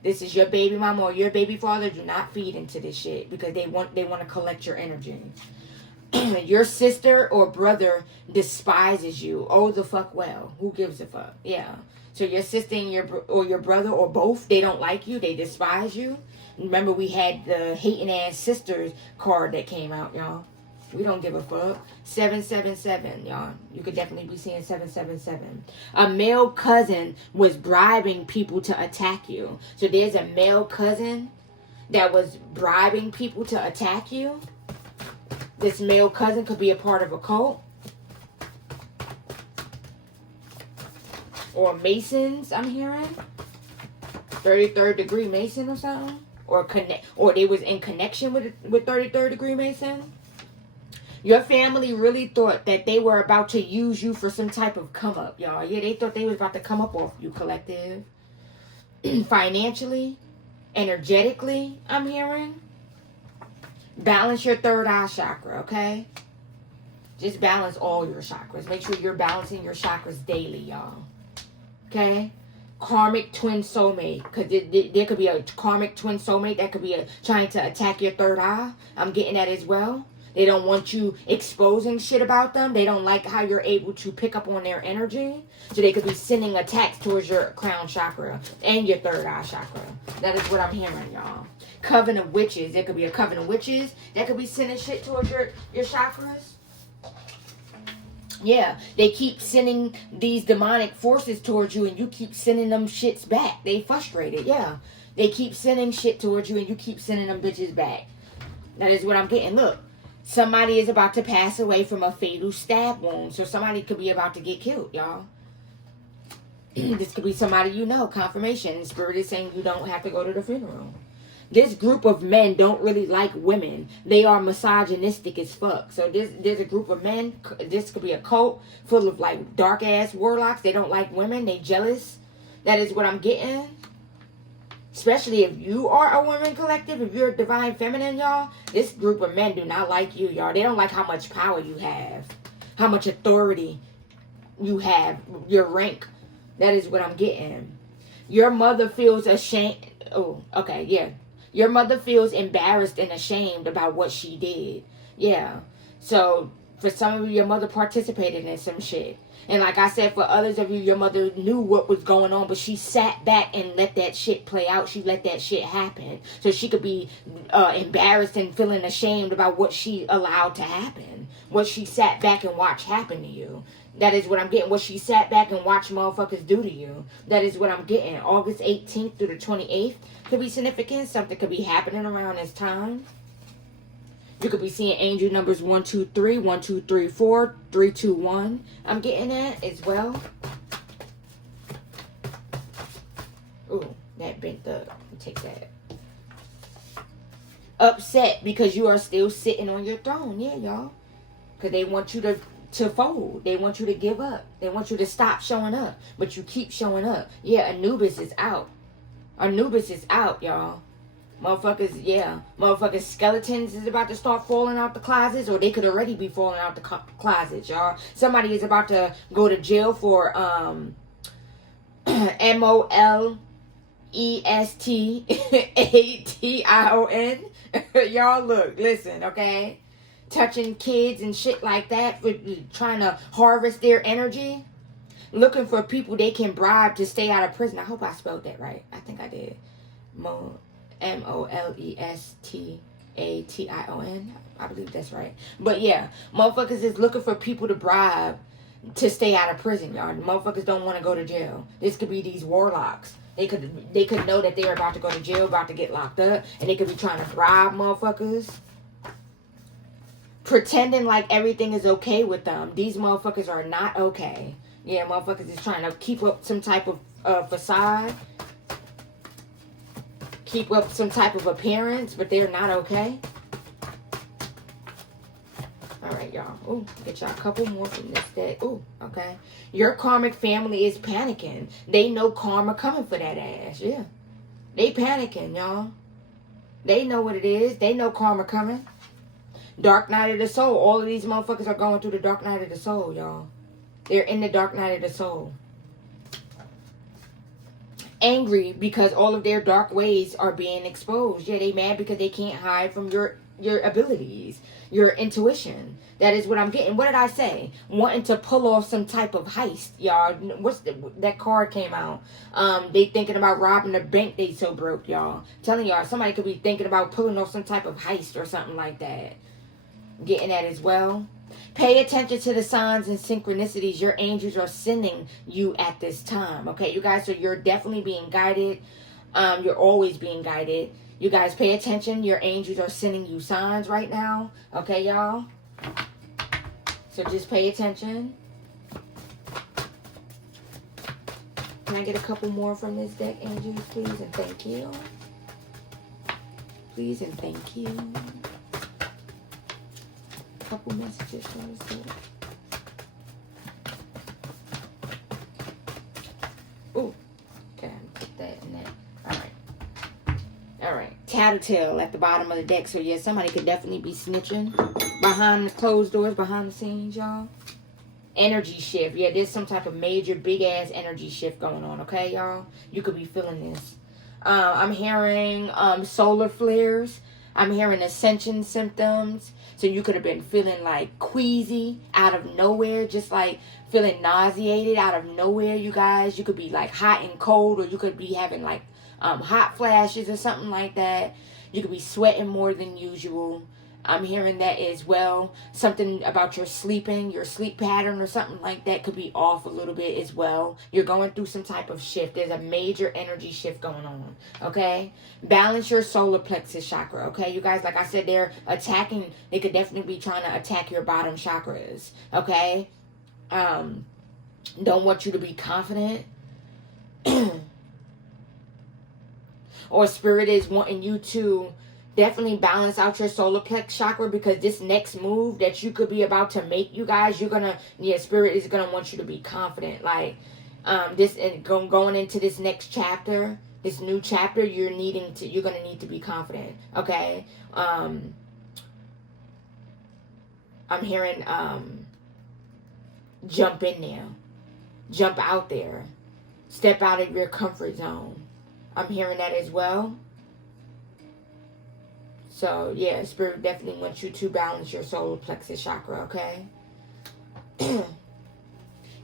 This is your baby mama or your baby father. Do not feed into this shit. Because they want to collect your energy. Your sister or brother despises you. Oh, the fuck well. Who gives a fuck? Yeah. So your sister and your brother or both, they don't like you. They despise you. Remember, we had the hating ass sisters card that came out, y'all. We don't give a fuck. 777, y'all. You could definitely be seeing 777. A male cousin was bribing people to attack you. So there's a male cousin that was bribing people to attack you. This male cousin could be a part of a cult. Or Masons, I'm hearing. 33rd degree Mason or something. Or they was in connection with 33rd degree Mason. Your family really thought that they were about to use you for some type of come up, y'all. Yeah, they thought they was about to come up off you, collective. Financially, energetically, I'm hearing. Balance your third eye chakra, okay? Just balance all your chakras. Make sure you're balancing your chakras daily, y'all. Okay? Karmic twin soulmate. Because there could be a karmic twin soulmate that could be trying to attack your third eye. I'm getting that as well. They don't want you exposing shit about them. They don't like how you're able to pick up on their energy. So they could be sending attacks towards your crown chakra and your third eye chakra. That is what I'm hearing, y'all. Coven of witches. There could be a coven of witches that could be sending shit towards your chakras. Yeah, they keep sending these demonic forces towards you and you keep sending them shits back. They frustrated, yeah. They keep sending shit towards you and you keep sending them bitches back. That is what I'm getting. Look, somebody is about to pass away from a fatal stab wound. So somebody could be about to get killed, y'all. This could be somebody you know, confirmation. And Spirit is saying you don't have to go to the funeral. This group of men don't really like women. They are misogynistic as fuck. So there's a group of men. This could be a cult full of like dark ass warlocks. They don't like women. They jealous. That is what I'm getting. Especially if you are a woman collective. If you're a divine feminine, y'all. This group of men do not like you, y'all. They don't like how much power you have. How much authority you have. Your rank. That is what I'm getting. Your mother feels ashamed. Oh, okay, yeah. Your mother feels embarrassed and ashamed about what she did. Yeah. So, for some of you, your mother participated in some shit. And like I said, for others of you, your mother knew what was going on, but she sat back and let that shit play out. She let that shit happen. So she could be embarrassed and feeling ashamed about what she allowed to happen. What she sat back and watched happen to you. That is what I'm getting. What she sat back and watched motherfuckers do to you. That is what I'm getting. August 18th through the 28th could be significant. Something could be happening around this time. You could be seeing angel numbers 1, 2, 3, 1, 2, 3, 4, 3, 2, 1. I'm getting that as well. Ooh, that bent up. Take that. Upset because you are still sitting on your throne. Yeah, y'all. Because they want you to fold. They want you to give up. They want you to stop showing up. But you keep showing up. Yeah, Anubis is out. Anubis is out, y'all. Motherfuckers, yeah. Motherfuckers skeletons is about to start falling out the closets. Or they could already be falling out the closets, y'all. Somebody is about to go to jail for MOLESTATION. Y'all look, listen, okay? Touching kids and shit like that, for trying to harvest their energy, looking for people they can bribe to stay out of prison. I hope I spelled that right. I think I did. MOLESTATION. I believe that's right. But yeah, motherfuckers is looking for people to bribe to stay out of prison, y'all. Motherfuckers don't want to go to jail. This could be these warlocks. They could know that they're about to go to jail, about to get locked up, and they could be trying to bribe motherfuckers. Pretending like everything is okay with them. These motherfuckers are not okay. Yeah, motherfuckers is trying to keep up some type of facade. Keep up some type of appearance, but they're not okay. All right, y'all. Oh, get y'all a couple more from this deck. Oh, okay. Your karmic family is panicking. They know karma coming for that ass. Yeah. They panicking, y'all. They know what it is. They know karma coming. Dark night of the soul. All of these motherfuckers are going through the dark night of the soul, y'all. They're in the dark night of the soul. Angry because all of their dark ways are being exposed. Yeah, they mad because they can't hide from your abilities, your intuition. That is what I'm getting. What did I say? Wanting to pull off some type of heist, y'all. That card came out. They thinking about robbing a bank. They so broke, y'all. Telling y'all, somebody could be thinking about pulling off some type of heist or something like that. Getting that as well. Pay attention to the signs and synchronicities your angels are sending you at this time. Okay, you guys, so you're definitely being guided. You're always being guided. You guys pay attention. Your angels are sending you signs right now. Okay, y'all? So just pay attention. Can I get a couple more from this deck, angels, please? And thank you. Please and thank you. Couple messages from this deck. Ooh. Okay, put that in there. Alright. Tattletale at the bottom of the deck. So yeah, somebody could definitely be snitching behind the closed doors, behind the scenes, y'all. Energy shift. Yeah, there's some type of major big ass energy shift going on, okay, y'all? You could be feeling this. I'm hearing solar flares. I'm hearing ascension symptoms. So you could have been feeling like queasy out of nowhere, just like feeling nauseated out of nowhere, you guys. You could be like hot and cold, or you could be having like hot flashes or something like that. You could be sweating more than usual. I'm hearing that as well. Something about your sleeping, your sleep pattern or something like that could be off a little bit as well. You're going through some type of shift. There's a major energy shift going on, okay? Balance your solar plexus chakra, okay? You guys, like I said, they're attacking. They could definitely be trying to attack your bottom chakras, okay? Don't want you to be confident. Or spirit is wanting you to definitely balance out your solar plex chakra, because this next move that you could be about to make, you guys, spirit is gonna want you to be confident. Like this, and going into this next chapter, this new chapter, you're gonna need to be confident. Okay. I'm hearing jump in there, jump out there, step out of your comfort zone. I'm hearing that as well. So, yeah, spirit definitely wants you to balance your solar plexus chakra, okay?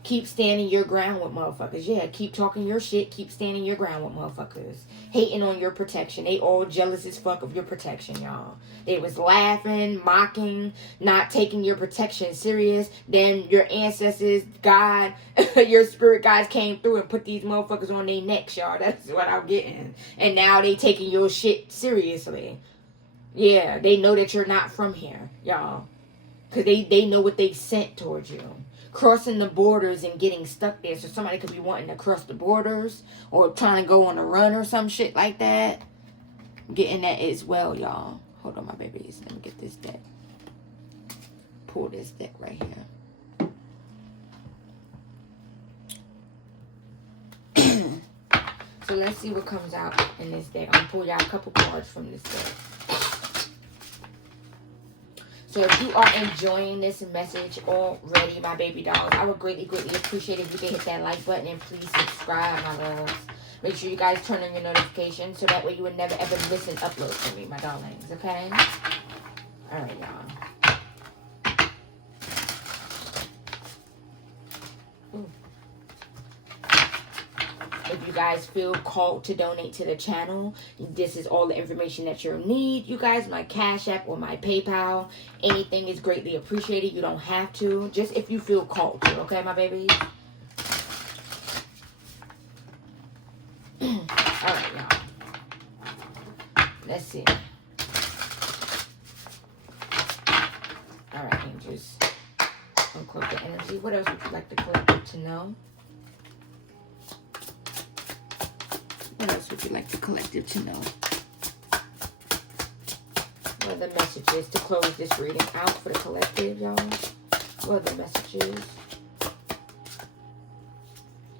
Keep standing your ground with motherfuckers. Yeah, keep talking your shit. Keep standing your ground with motherfuckers. Hating on your protection. They all jealous as fuck of your protection, y'all. They was laughing, mocking, not taking your protection serious. Then your ancestors, God, your spirit guides came through and put these motherfuckers on their necks, y'all. That's what I'm getting. And now they taking your shit seriously. Yeah, they know that you're not from here, y'all. Because they know what they sent towards you. Crossing the borders and getting stuck there. So somebody could be wanting to cross the borders or trying to go on a run or some shit like that. Getting that as well, y'all. Hold on, my babies. Let me get this deck. Pull this deck right here. So let's see what comes out in this deck. I'm going to pull y'all a couple cards from this deck. So if you are enjoying this message already, my baby dolls, I would greatly, greatly appreciate if you could hit that like button and please subscribe, my loves. Make sure you guys turn on your notifications so that way you would never ever miss an upload from me, my darlings, okay? All right, y'all. Ooh. If you guys feel called to donate to the channel, this is all the information that you'll need. You guys, my Cash App or my PayPal, anything is greatly appreciated. You don't have to, just if you feel called to, okay, my babies? All right, y'all. Let's see. All right, angels. Uncloak the energy. What else would you like the collective to know? What else would you like the collective to know? What are the messages to close this reading out for the collective, y'all? What are the messages?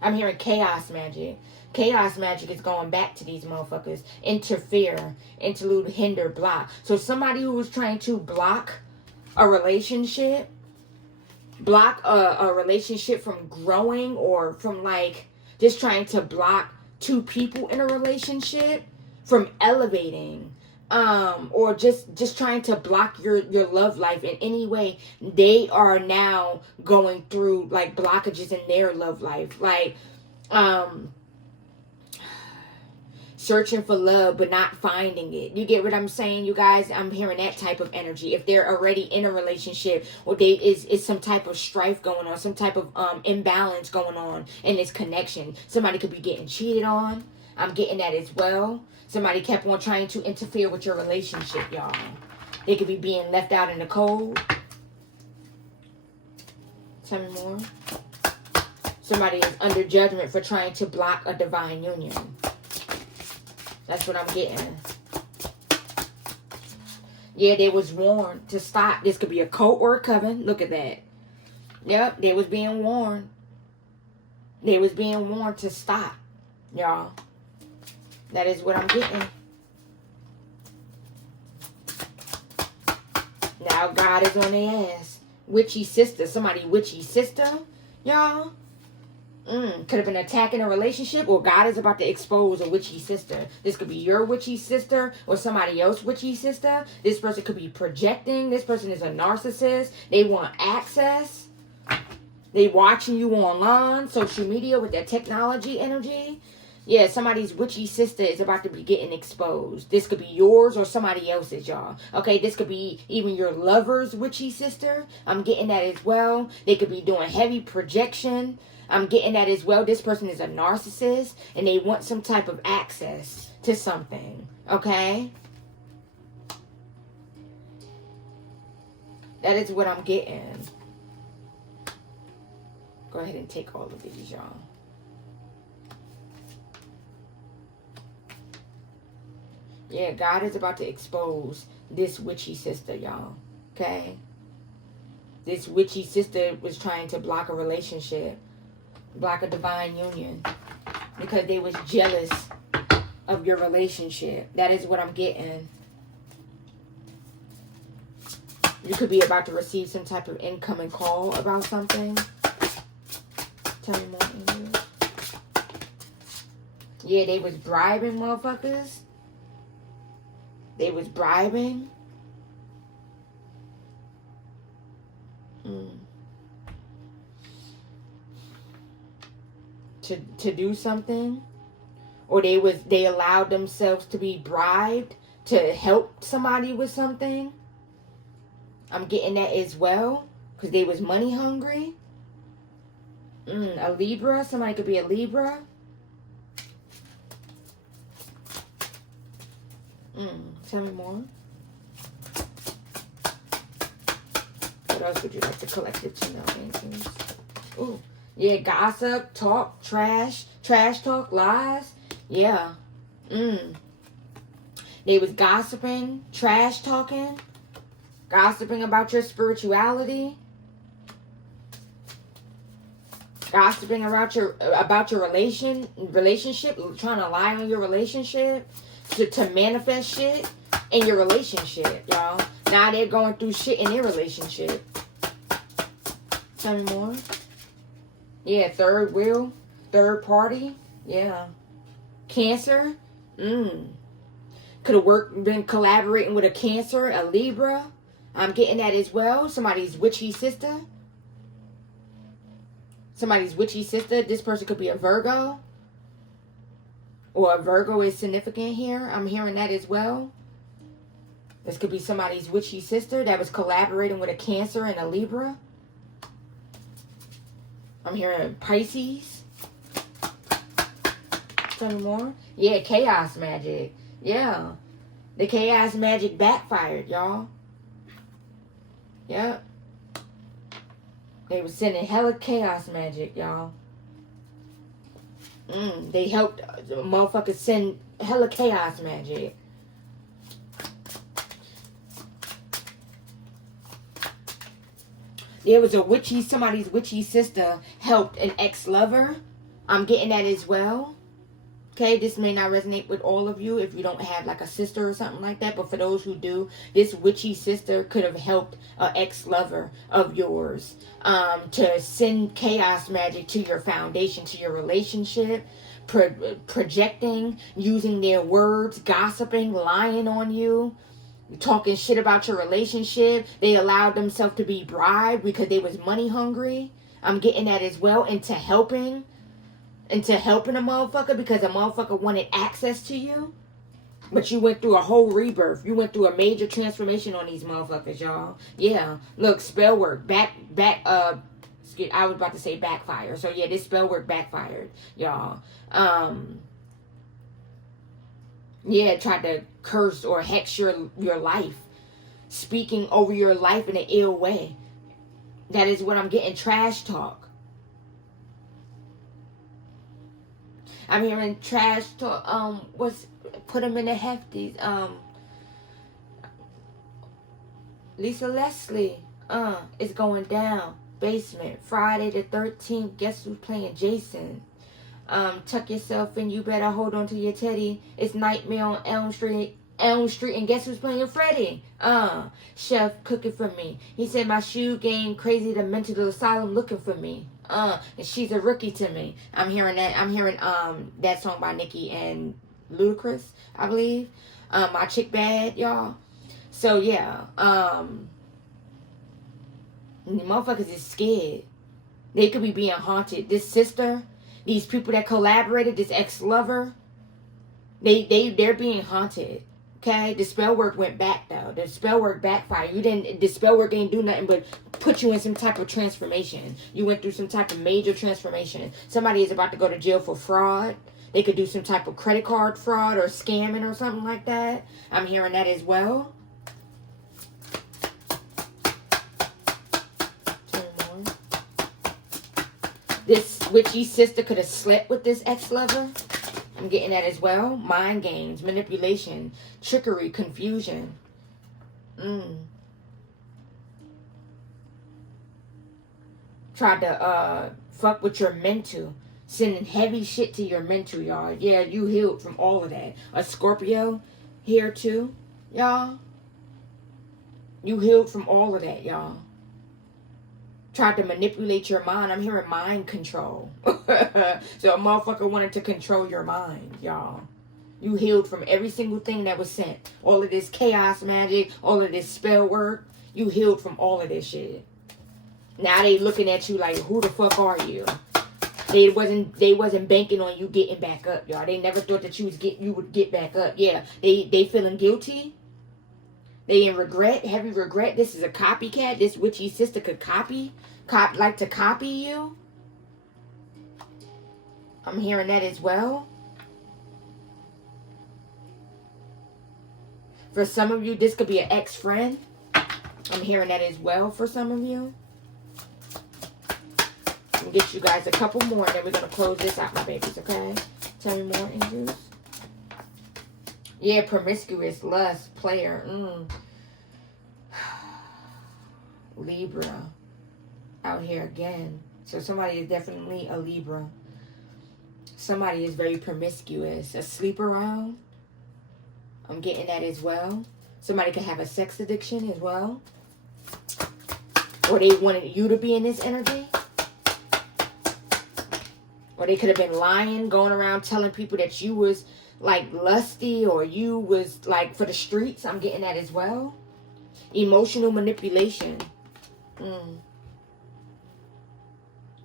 I'm hearing chaos magic. Chaos magic is going back to these motherfuckers. Interfere, interlude, hinder, block. So somebody who was trying to block a relationship, block a relationship from growing, or from like just trying to block two people in a relationship from elevating, or just trying to block your love life in any way, they are now going through like blockages in their love life, like searching for love but not finding it. You get what I'm saying, you guys? I'm hearing that type of energy. If they're already in a relationship, or they is some type of strife going on, some type of imbalance going on in this connection. Somebody could be getting cheated on. I'm getting that as well. Somebody kept on trying to interfere with your relationship, y'all. They could be being left out in the cold. Tell me more. Somebody is under judgment for trying to block a divine union. That's what I'm getting. Yeah, they was warned to stop. This could be a cult or a coven. Look at that. Yep, they was being warned. They was being warned to stop, y'all. That is what I'm getting. Now God is on their ass. Witchy sister. Somebody witchy sister, y'all. Could have been attacking a relationship, or God is about to expose a witchy sister. This could be your witchy sister or somebody else's witchy sister. This person could be projecting. This person is a narcissist. They want access. They watching you online, social media with their technology energy. Yeah, somebody's witchy sister is about to be getting exposed. This could be yours or somebody else's, y'all. Okay, this could be even your lover's witchy sister. I'm getting that as well. They could be doing heavy projection. I'm getting that as well. This person is a narcissist, and they want some type of access to something. Okay? That is what I'm getting. Go ahead and take all of these, y'all. Yeah, God is about to expose this witchy sister, y'all. Okay? This witchy sister was trying to block a relationship. Block a divine union. Because they was jealous of your relationship. That is what I'm getting. You could be about to receive some type of incoming call about something. Tell me more, English. Yeah, they was bribing motherfuckers. They was bribing. To do something. Or they allowed themselves to be bribed to help somebody with something. I'm getting that as well. Because they was money hungry. A Libra. Somebody could be a Libra. Tell me more. What else would you like the collective to know? Answers? Ooh. Yeah, gossip, talk, trash talk, lies. Yeah. They was gossiping, trash talking, gossiping about your spirituality, gossiping about your relationship, trying to lie on your relationship to manifest shit in your relationship, y'all. Now they're going through shit in their relationship. Tell me more. Yeah, third wheel, third party. Yeah. Cancer. Could have been collaborating with a Cancer, a Libra. I'm getting that as well. Somebody's witchy sister. Somebody's witchy sister. This person could be a Virgo. Or a Virgo is significant here. I'm hearing that as well. This could be somebody's witchy sister that was collaborating with a Cancer and a Libra. I'm hearing Pisces. Tell me more. Yeah, chaos magic. Yeah. The chaos magic backfired, y'all. Yep. They were sending hella chaos magic, y'all. They helped motherfuckers send hella chaos magic. There was a witchy, somebody's witchy sister helped an ex-lover. I'm getting that as well. Okay, this may not resonate with all of you if you don't have like a sister or something like that. But for those who do, this witchy sister could have helped an ex-lover of yours to send chaos magic to your foundation, to your relationship, projecting, using their words, gossiping, lying on you, talking shit about your relationship. They allowed themselves to be bribed because they was money hungry. I'm getting that as well. Into helping a motherfucker because a motherfucker wanted access to you. But you went through a whole rebirth. You went through a major transformation on these motherfuckers, y'all. Yeah. Look, spell work. I was about to say backfire. So yeah, this spell work backfired, y'all. Yeah, tried to curse or hex your life. Speaking over your life in an ill way. That is what I'm getting. Trash talk. I'm hearing trash talk. Put them in the hefties. Lisa Leslie. It's going down. Basement. Friday the 13th. Guess who's playing Jason? Tuck yourself in. You better hold on to your teddy. It's Nightmare on Elm Street. And guess who's playing Freddy? Chef cooking for me. He said my shoe game crazy to mental asylum looking for me. And she's a rookie to me. I'm hearing that. I'm hearing that song by Nicki and Ludacris, I believe. My chick bad, y'all. So yeah. The motherfuckers is scared. They could be being haunted. This sister, these people that collaborated, this ex-lover, they're being haunted. Okay, the spell work went back though. The spell work backfired. The spell work ain't do nothing but put you in some type of transformation. You went through some type of major transformation. Somebody is about to go to jail for fraud. They could do some type of credit card fraud or scamming or something like that. I'm hearing that as well. This witchy sister could have slept with this ex-lover. I'm getting that as well. Mind games, manipulation, trickery, confusion. Tried to fuck with your mental. Sending heavy shit to your mental, y'all. Yeah, you healed from all of that. A Scorpio here too, y'all. You healed from all of that, y'all. Tried to manipulate your mind. I'm hearing mind control. So a motherfucker wanted to control your mind, y'all. You healed from every single thing that was sent. All of this chaos magic, all of this spell work. You healed from all of this shit. Now they looking at you like, who the fuck are you? They wasn't banking on you getting back up, y'all. They never thought that you would get back up. Yeah, they feeling guilty. They in regret, heavy regret. This is a copycat. This witchy sister could like to copy you. I'm hearing that as well. For some of you, this could be an ex-friend. I'm hearing that as well for some of you. I'm gonna get you guys a couple more, and then we're gonna close this out, my babies, okay? Tell me more, angels. Yeah, promiscuous, lust, player. Libra. Out here again. So somebody is definitely a Libra. Somebody is very promiscuous. A sleep around. I'm getting that as well. Somebody could have a sex addiction as well. Or they wanted you to be in this energy. Or they could have been lying, going around telling people that you was like lusty or you was like for the streets. I'm getting that as well. Emotional manipulation.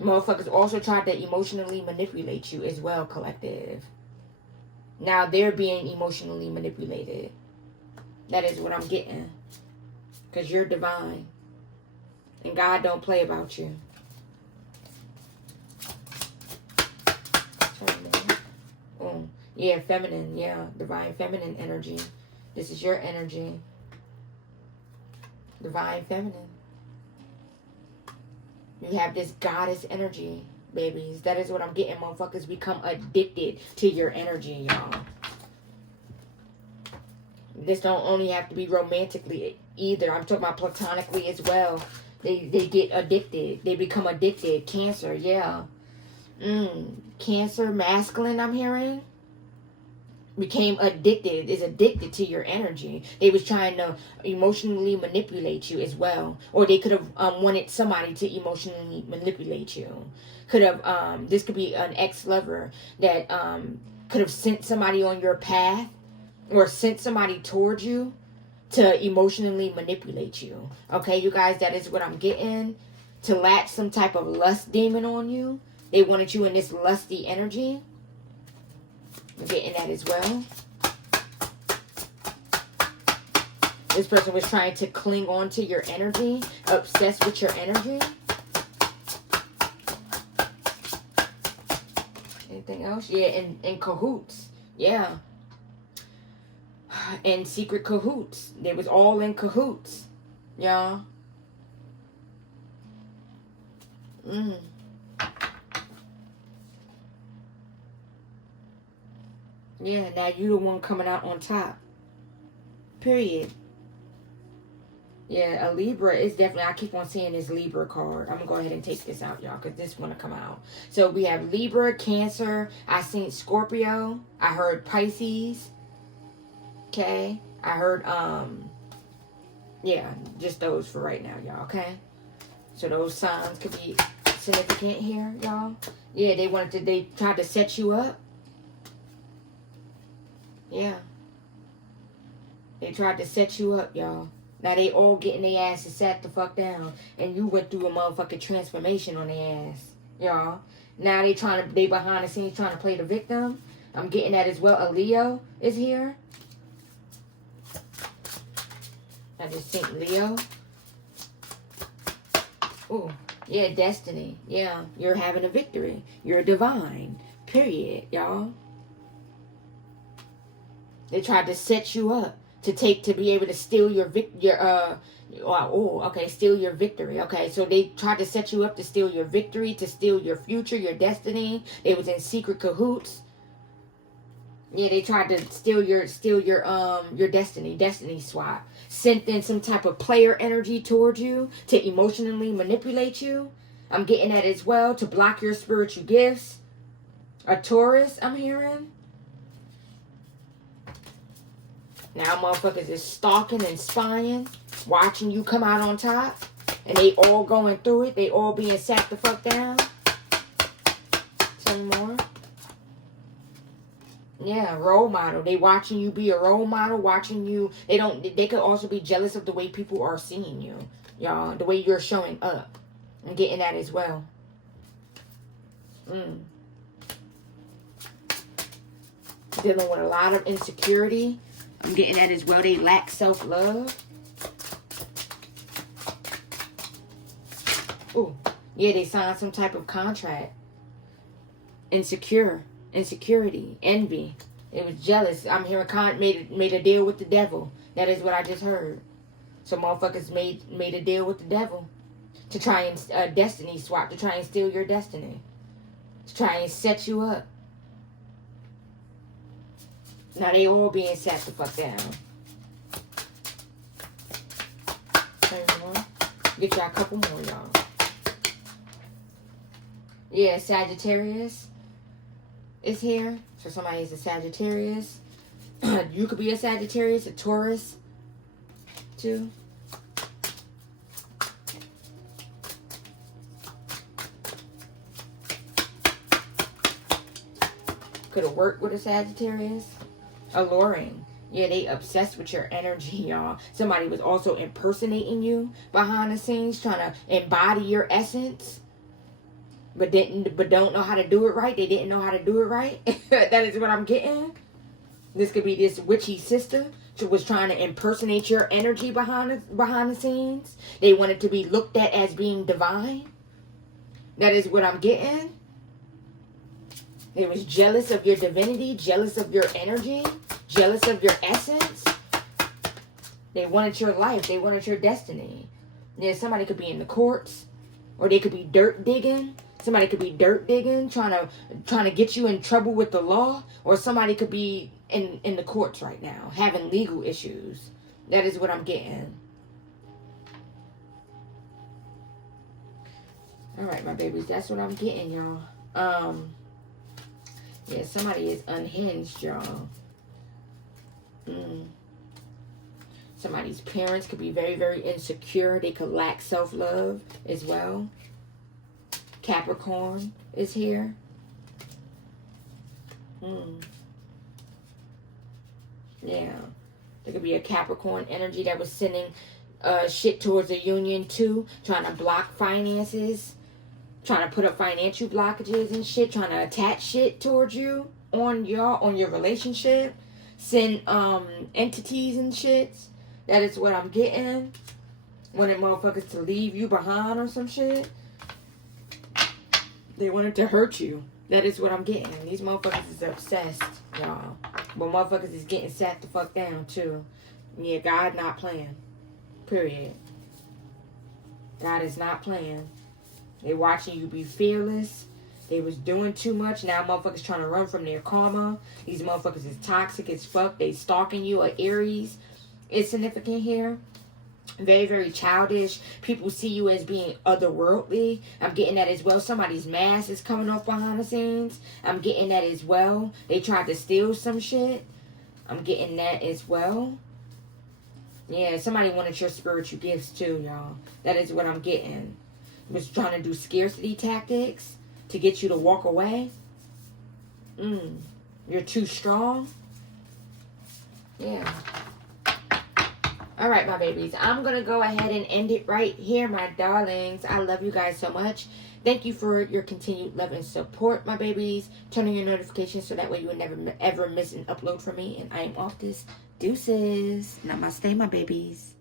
Motherfuckers also tried to emotionally manipulate you as well, collective. Now they're being emotionally manipulated. That is what I'm getting. Because you're divine. And God don't play about you. Yeah, feminine. Yeah, divine feminine energy. This is your energy. Divine feminine. You have this goddess energy, babies. That is what I'm getting. Motherfuckers become addicted to your energy, y'all. This don't only have to be romantically either. I'm talking about platonically as well. They get addicted. They become addicted. Cancer, yeah. Cancer, masculine, I'm hearing. Became addicted, is addicted to your energy. They was trying to emotionally manipulate you as well. Or they could have wanted somebody to emotionally manipulate you. Could have, this could be an ex-lover that could have sent somebody on your path or sent somebody towards you to emotionally manipulate you. Okay, you guys, that is what I'm getting. To latch some type of lust demon on you. They wanted you in this lusty energy. I'm getting that as well. This person was trying to cling on to your energy, obsessed with your energy. Anything else? Yeah, in cahoots. Yeah. In secret cahoots. They was all in cahoots. Y'all. Yeah, now you the one coming out on top. Period. Yeah, a Libra is definitely, I keep on seeing this Libra card. I'm going to go ahead and take this out, y'all, because this want to come out. So we have Libra, Cancer. I seen Scorpio. I heard Pisces. Okay. I heard, yeah, just those for right now, y'all, okay? So those signs could be significant here, y'all. Yeah, they tried to set you up. Yeah. They tried to set you up, y'all. Now they all getting their asses sat the fuck down. And you went through a motherfucking transformation on their ass. Y'all. Now they behind the scenes trying to play the victim. I'm getting that as well. A Leo is here. I just think Leo. Ooh. Yeah, destiny. Yeah. You're having a victory. You're divine. Period, y'all. They tried to set you up to be able to steal steal your victory. Okay, so they tried to set you up to steal your victory, to steal your future, your destiny. They was in secret cahoots. Yeah, they tried to steal your destiny swap. Sent in some type of player energy towards you to emotionally manipulate you. I'm getting that as well, to block your spiritual gifts. A Taurus, I'm hearing. Now motherfuckers is stalking and spying, watching you come out on top. And they all going through it. They all being sat the fuck down. Some more. Yeah, role model. They watching you be a role model, watching you. They could also be jealous of the way people are seeing you. Y'all, the way you're showing up. I'm getting that as well. Dealing with a lot of insecurity. I'm getting that as well. They lack self-love. Ooh. Yeah, they signed some type of contract. Insecurity. Envy. They was jealous. I'm hearing made a deal with the devil. That is what I just heard. So motherfuckers made a deal with the devil. To try and destiny swap. To try and steal your destiny. To try and set you up. Now they all being sat the fuck down. Get y'all a couple more, y'all. Yeah, Sagittarius is here. So somebody is a Sagittarius. You could be a Sagittarius, a Taurus, too. Could have worked with a Sagittarius. Alluring. Yeah, they obsessed with your energy, y'all. Somebody was also impersonating you behind the scenes, trying to embody your essence, but don't know how to do it right. They didn't know how to do it right. That is what I'm getting. This could be this witchy sister who was trying to impersonate your energy behind the scenes. They wanted to be looked at as being divine. That is what I'm getting. They was jealous of your divinity, jealous of your energy, jealous of your essence. They wanted your life. They wanted your destiny. Yeah, somebody could be in the courts, or they could be dirt digging. Somebody could be dirt digging, trying to get you in trouble with the law, or somebody could be in the courts right now, having legal issues. That is what I'm getting. All right, my babies. That's what I'm getting, y'all. Yeah, somebody is unhinged, y'all. Somebody's parents could be very, very insecure. They could lack self-love as well. Capricorn is here. Yeah. There could be a Capricorn energy that was sending shit towards the union too. Trying to block finances. Trying to put up financial blockages and shit. Trying to attach shit towards you on your relationship. Send entities and shit. That is what I'm getting. Wanted motherfuckers to leave you behind or some shit. They wanted to hurt you. That is what I'm getting. These motherfuckers is obsessed, y'all. But motherfuckers is getting sat the fuck down, too. Yeah, God not playing. Period. God is not playing. They watching you be fearless. They was doing too much. Now motherfuckers trying to run from their karma. These motherfuckers is toxic as fuck. They stalking you. A Aries is significant here. Very, very childish. People see you as being otherworldly. I'm getting that as well. Somebody's mask is coming off behind the scenes. I'm getting that as well. They tried to steal some shit. I'm getting that as well. Yeah, somebody wanted your spiritual gifts too, y'all. That is what I'm getting. Was trying to do scarcity tactics to get you to walk away. You're too strong. Yeah. All right, my babies. I'm going to go ahead and end it right here, my darlings. I love you guys so much. Thank you for your continued love and support, my babies. Turn on your notifications so that way you will never ever miss an upload from me. And I am off this. Deuces. Namaste, my babies.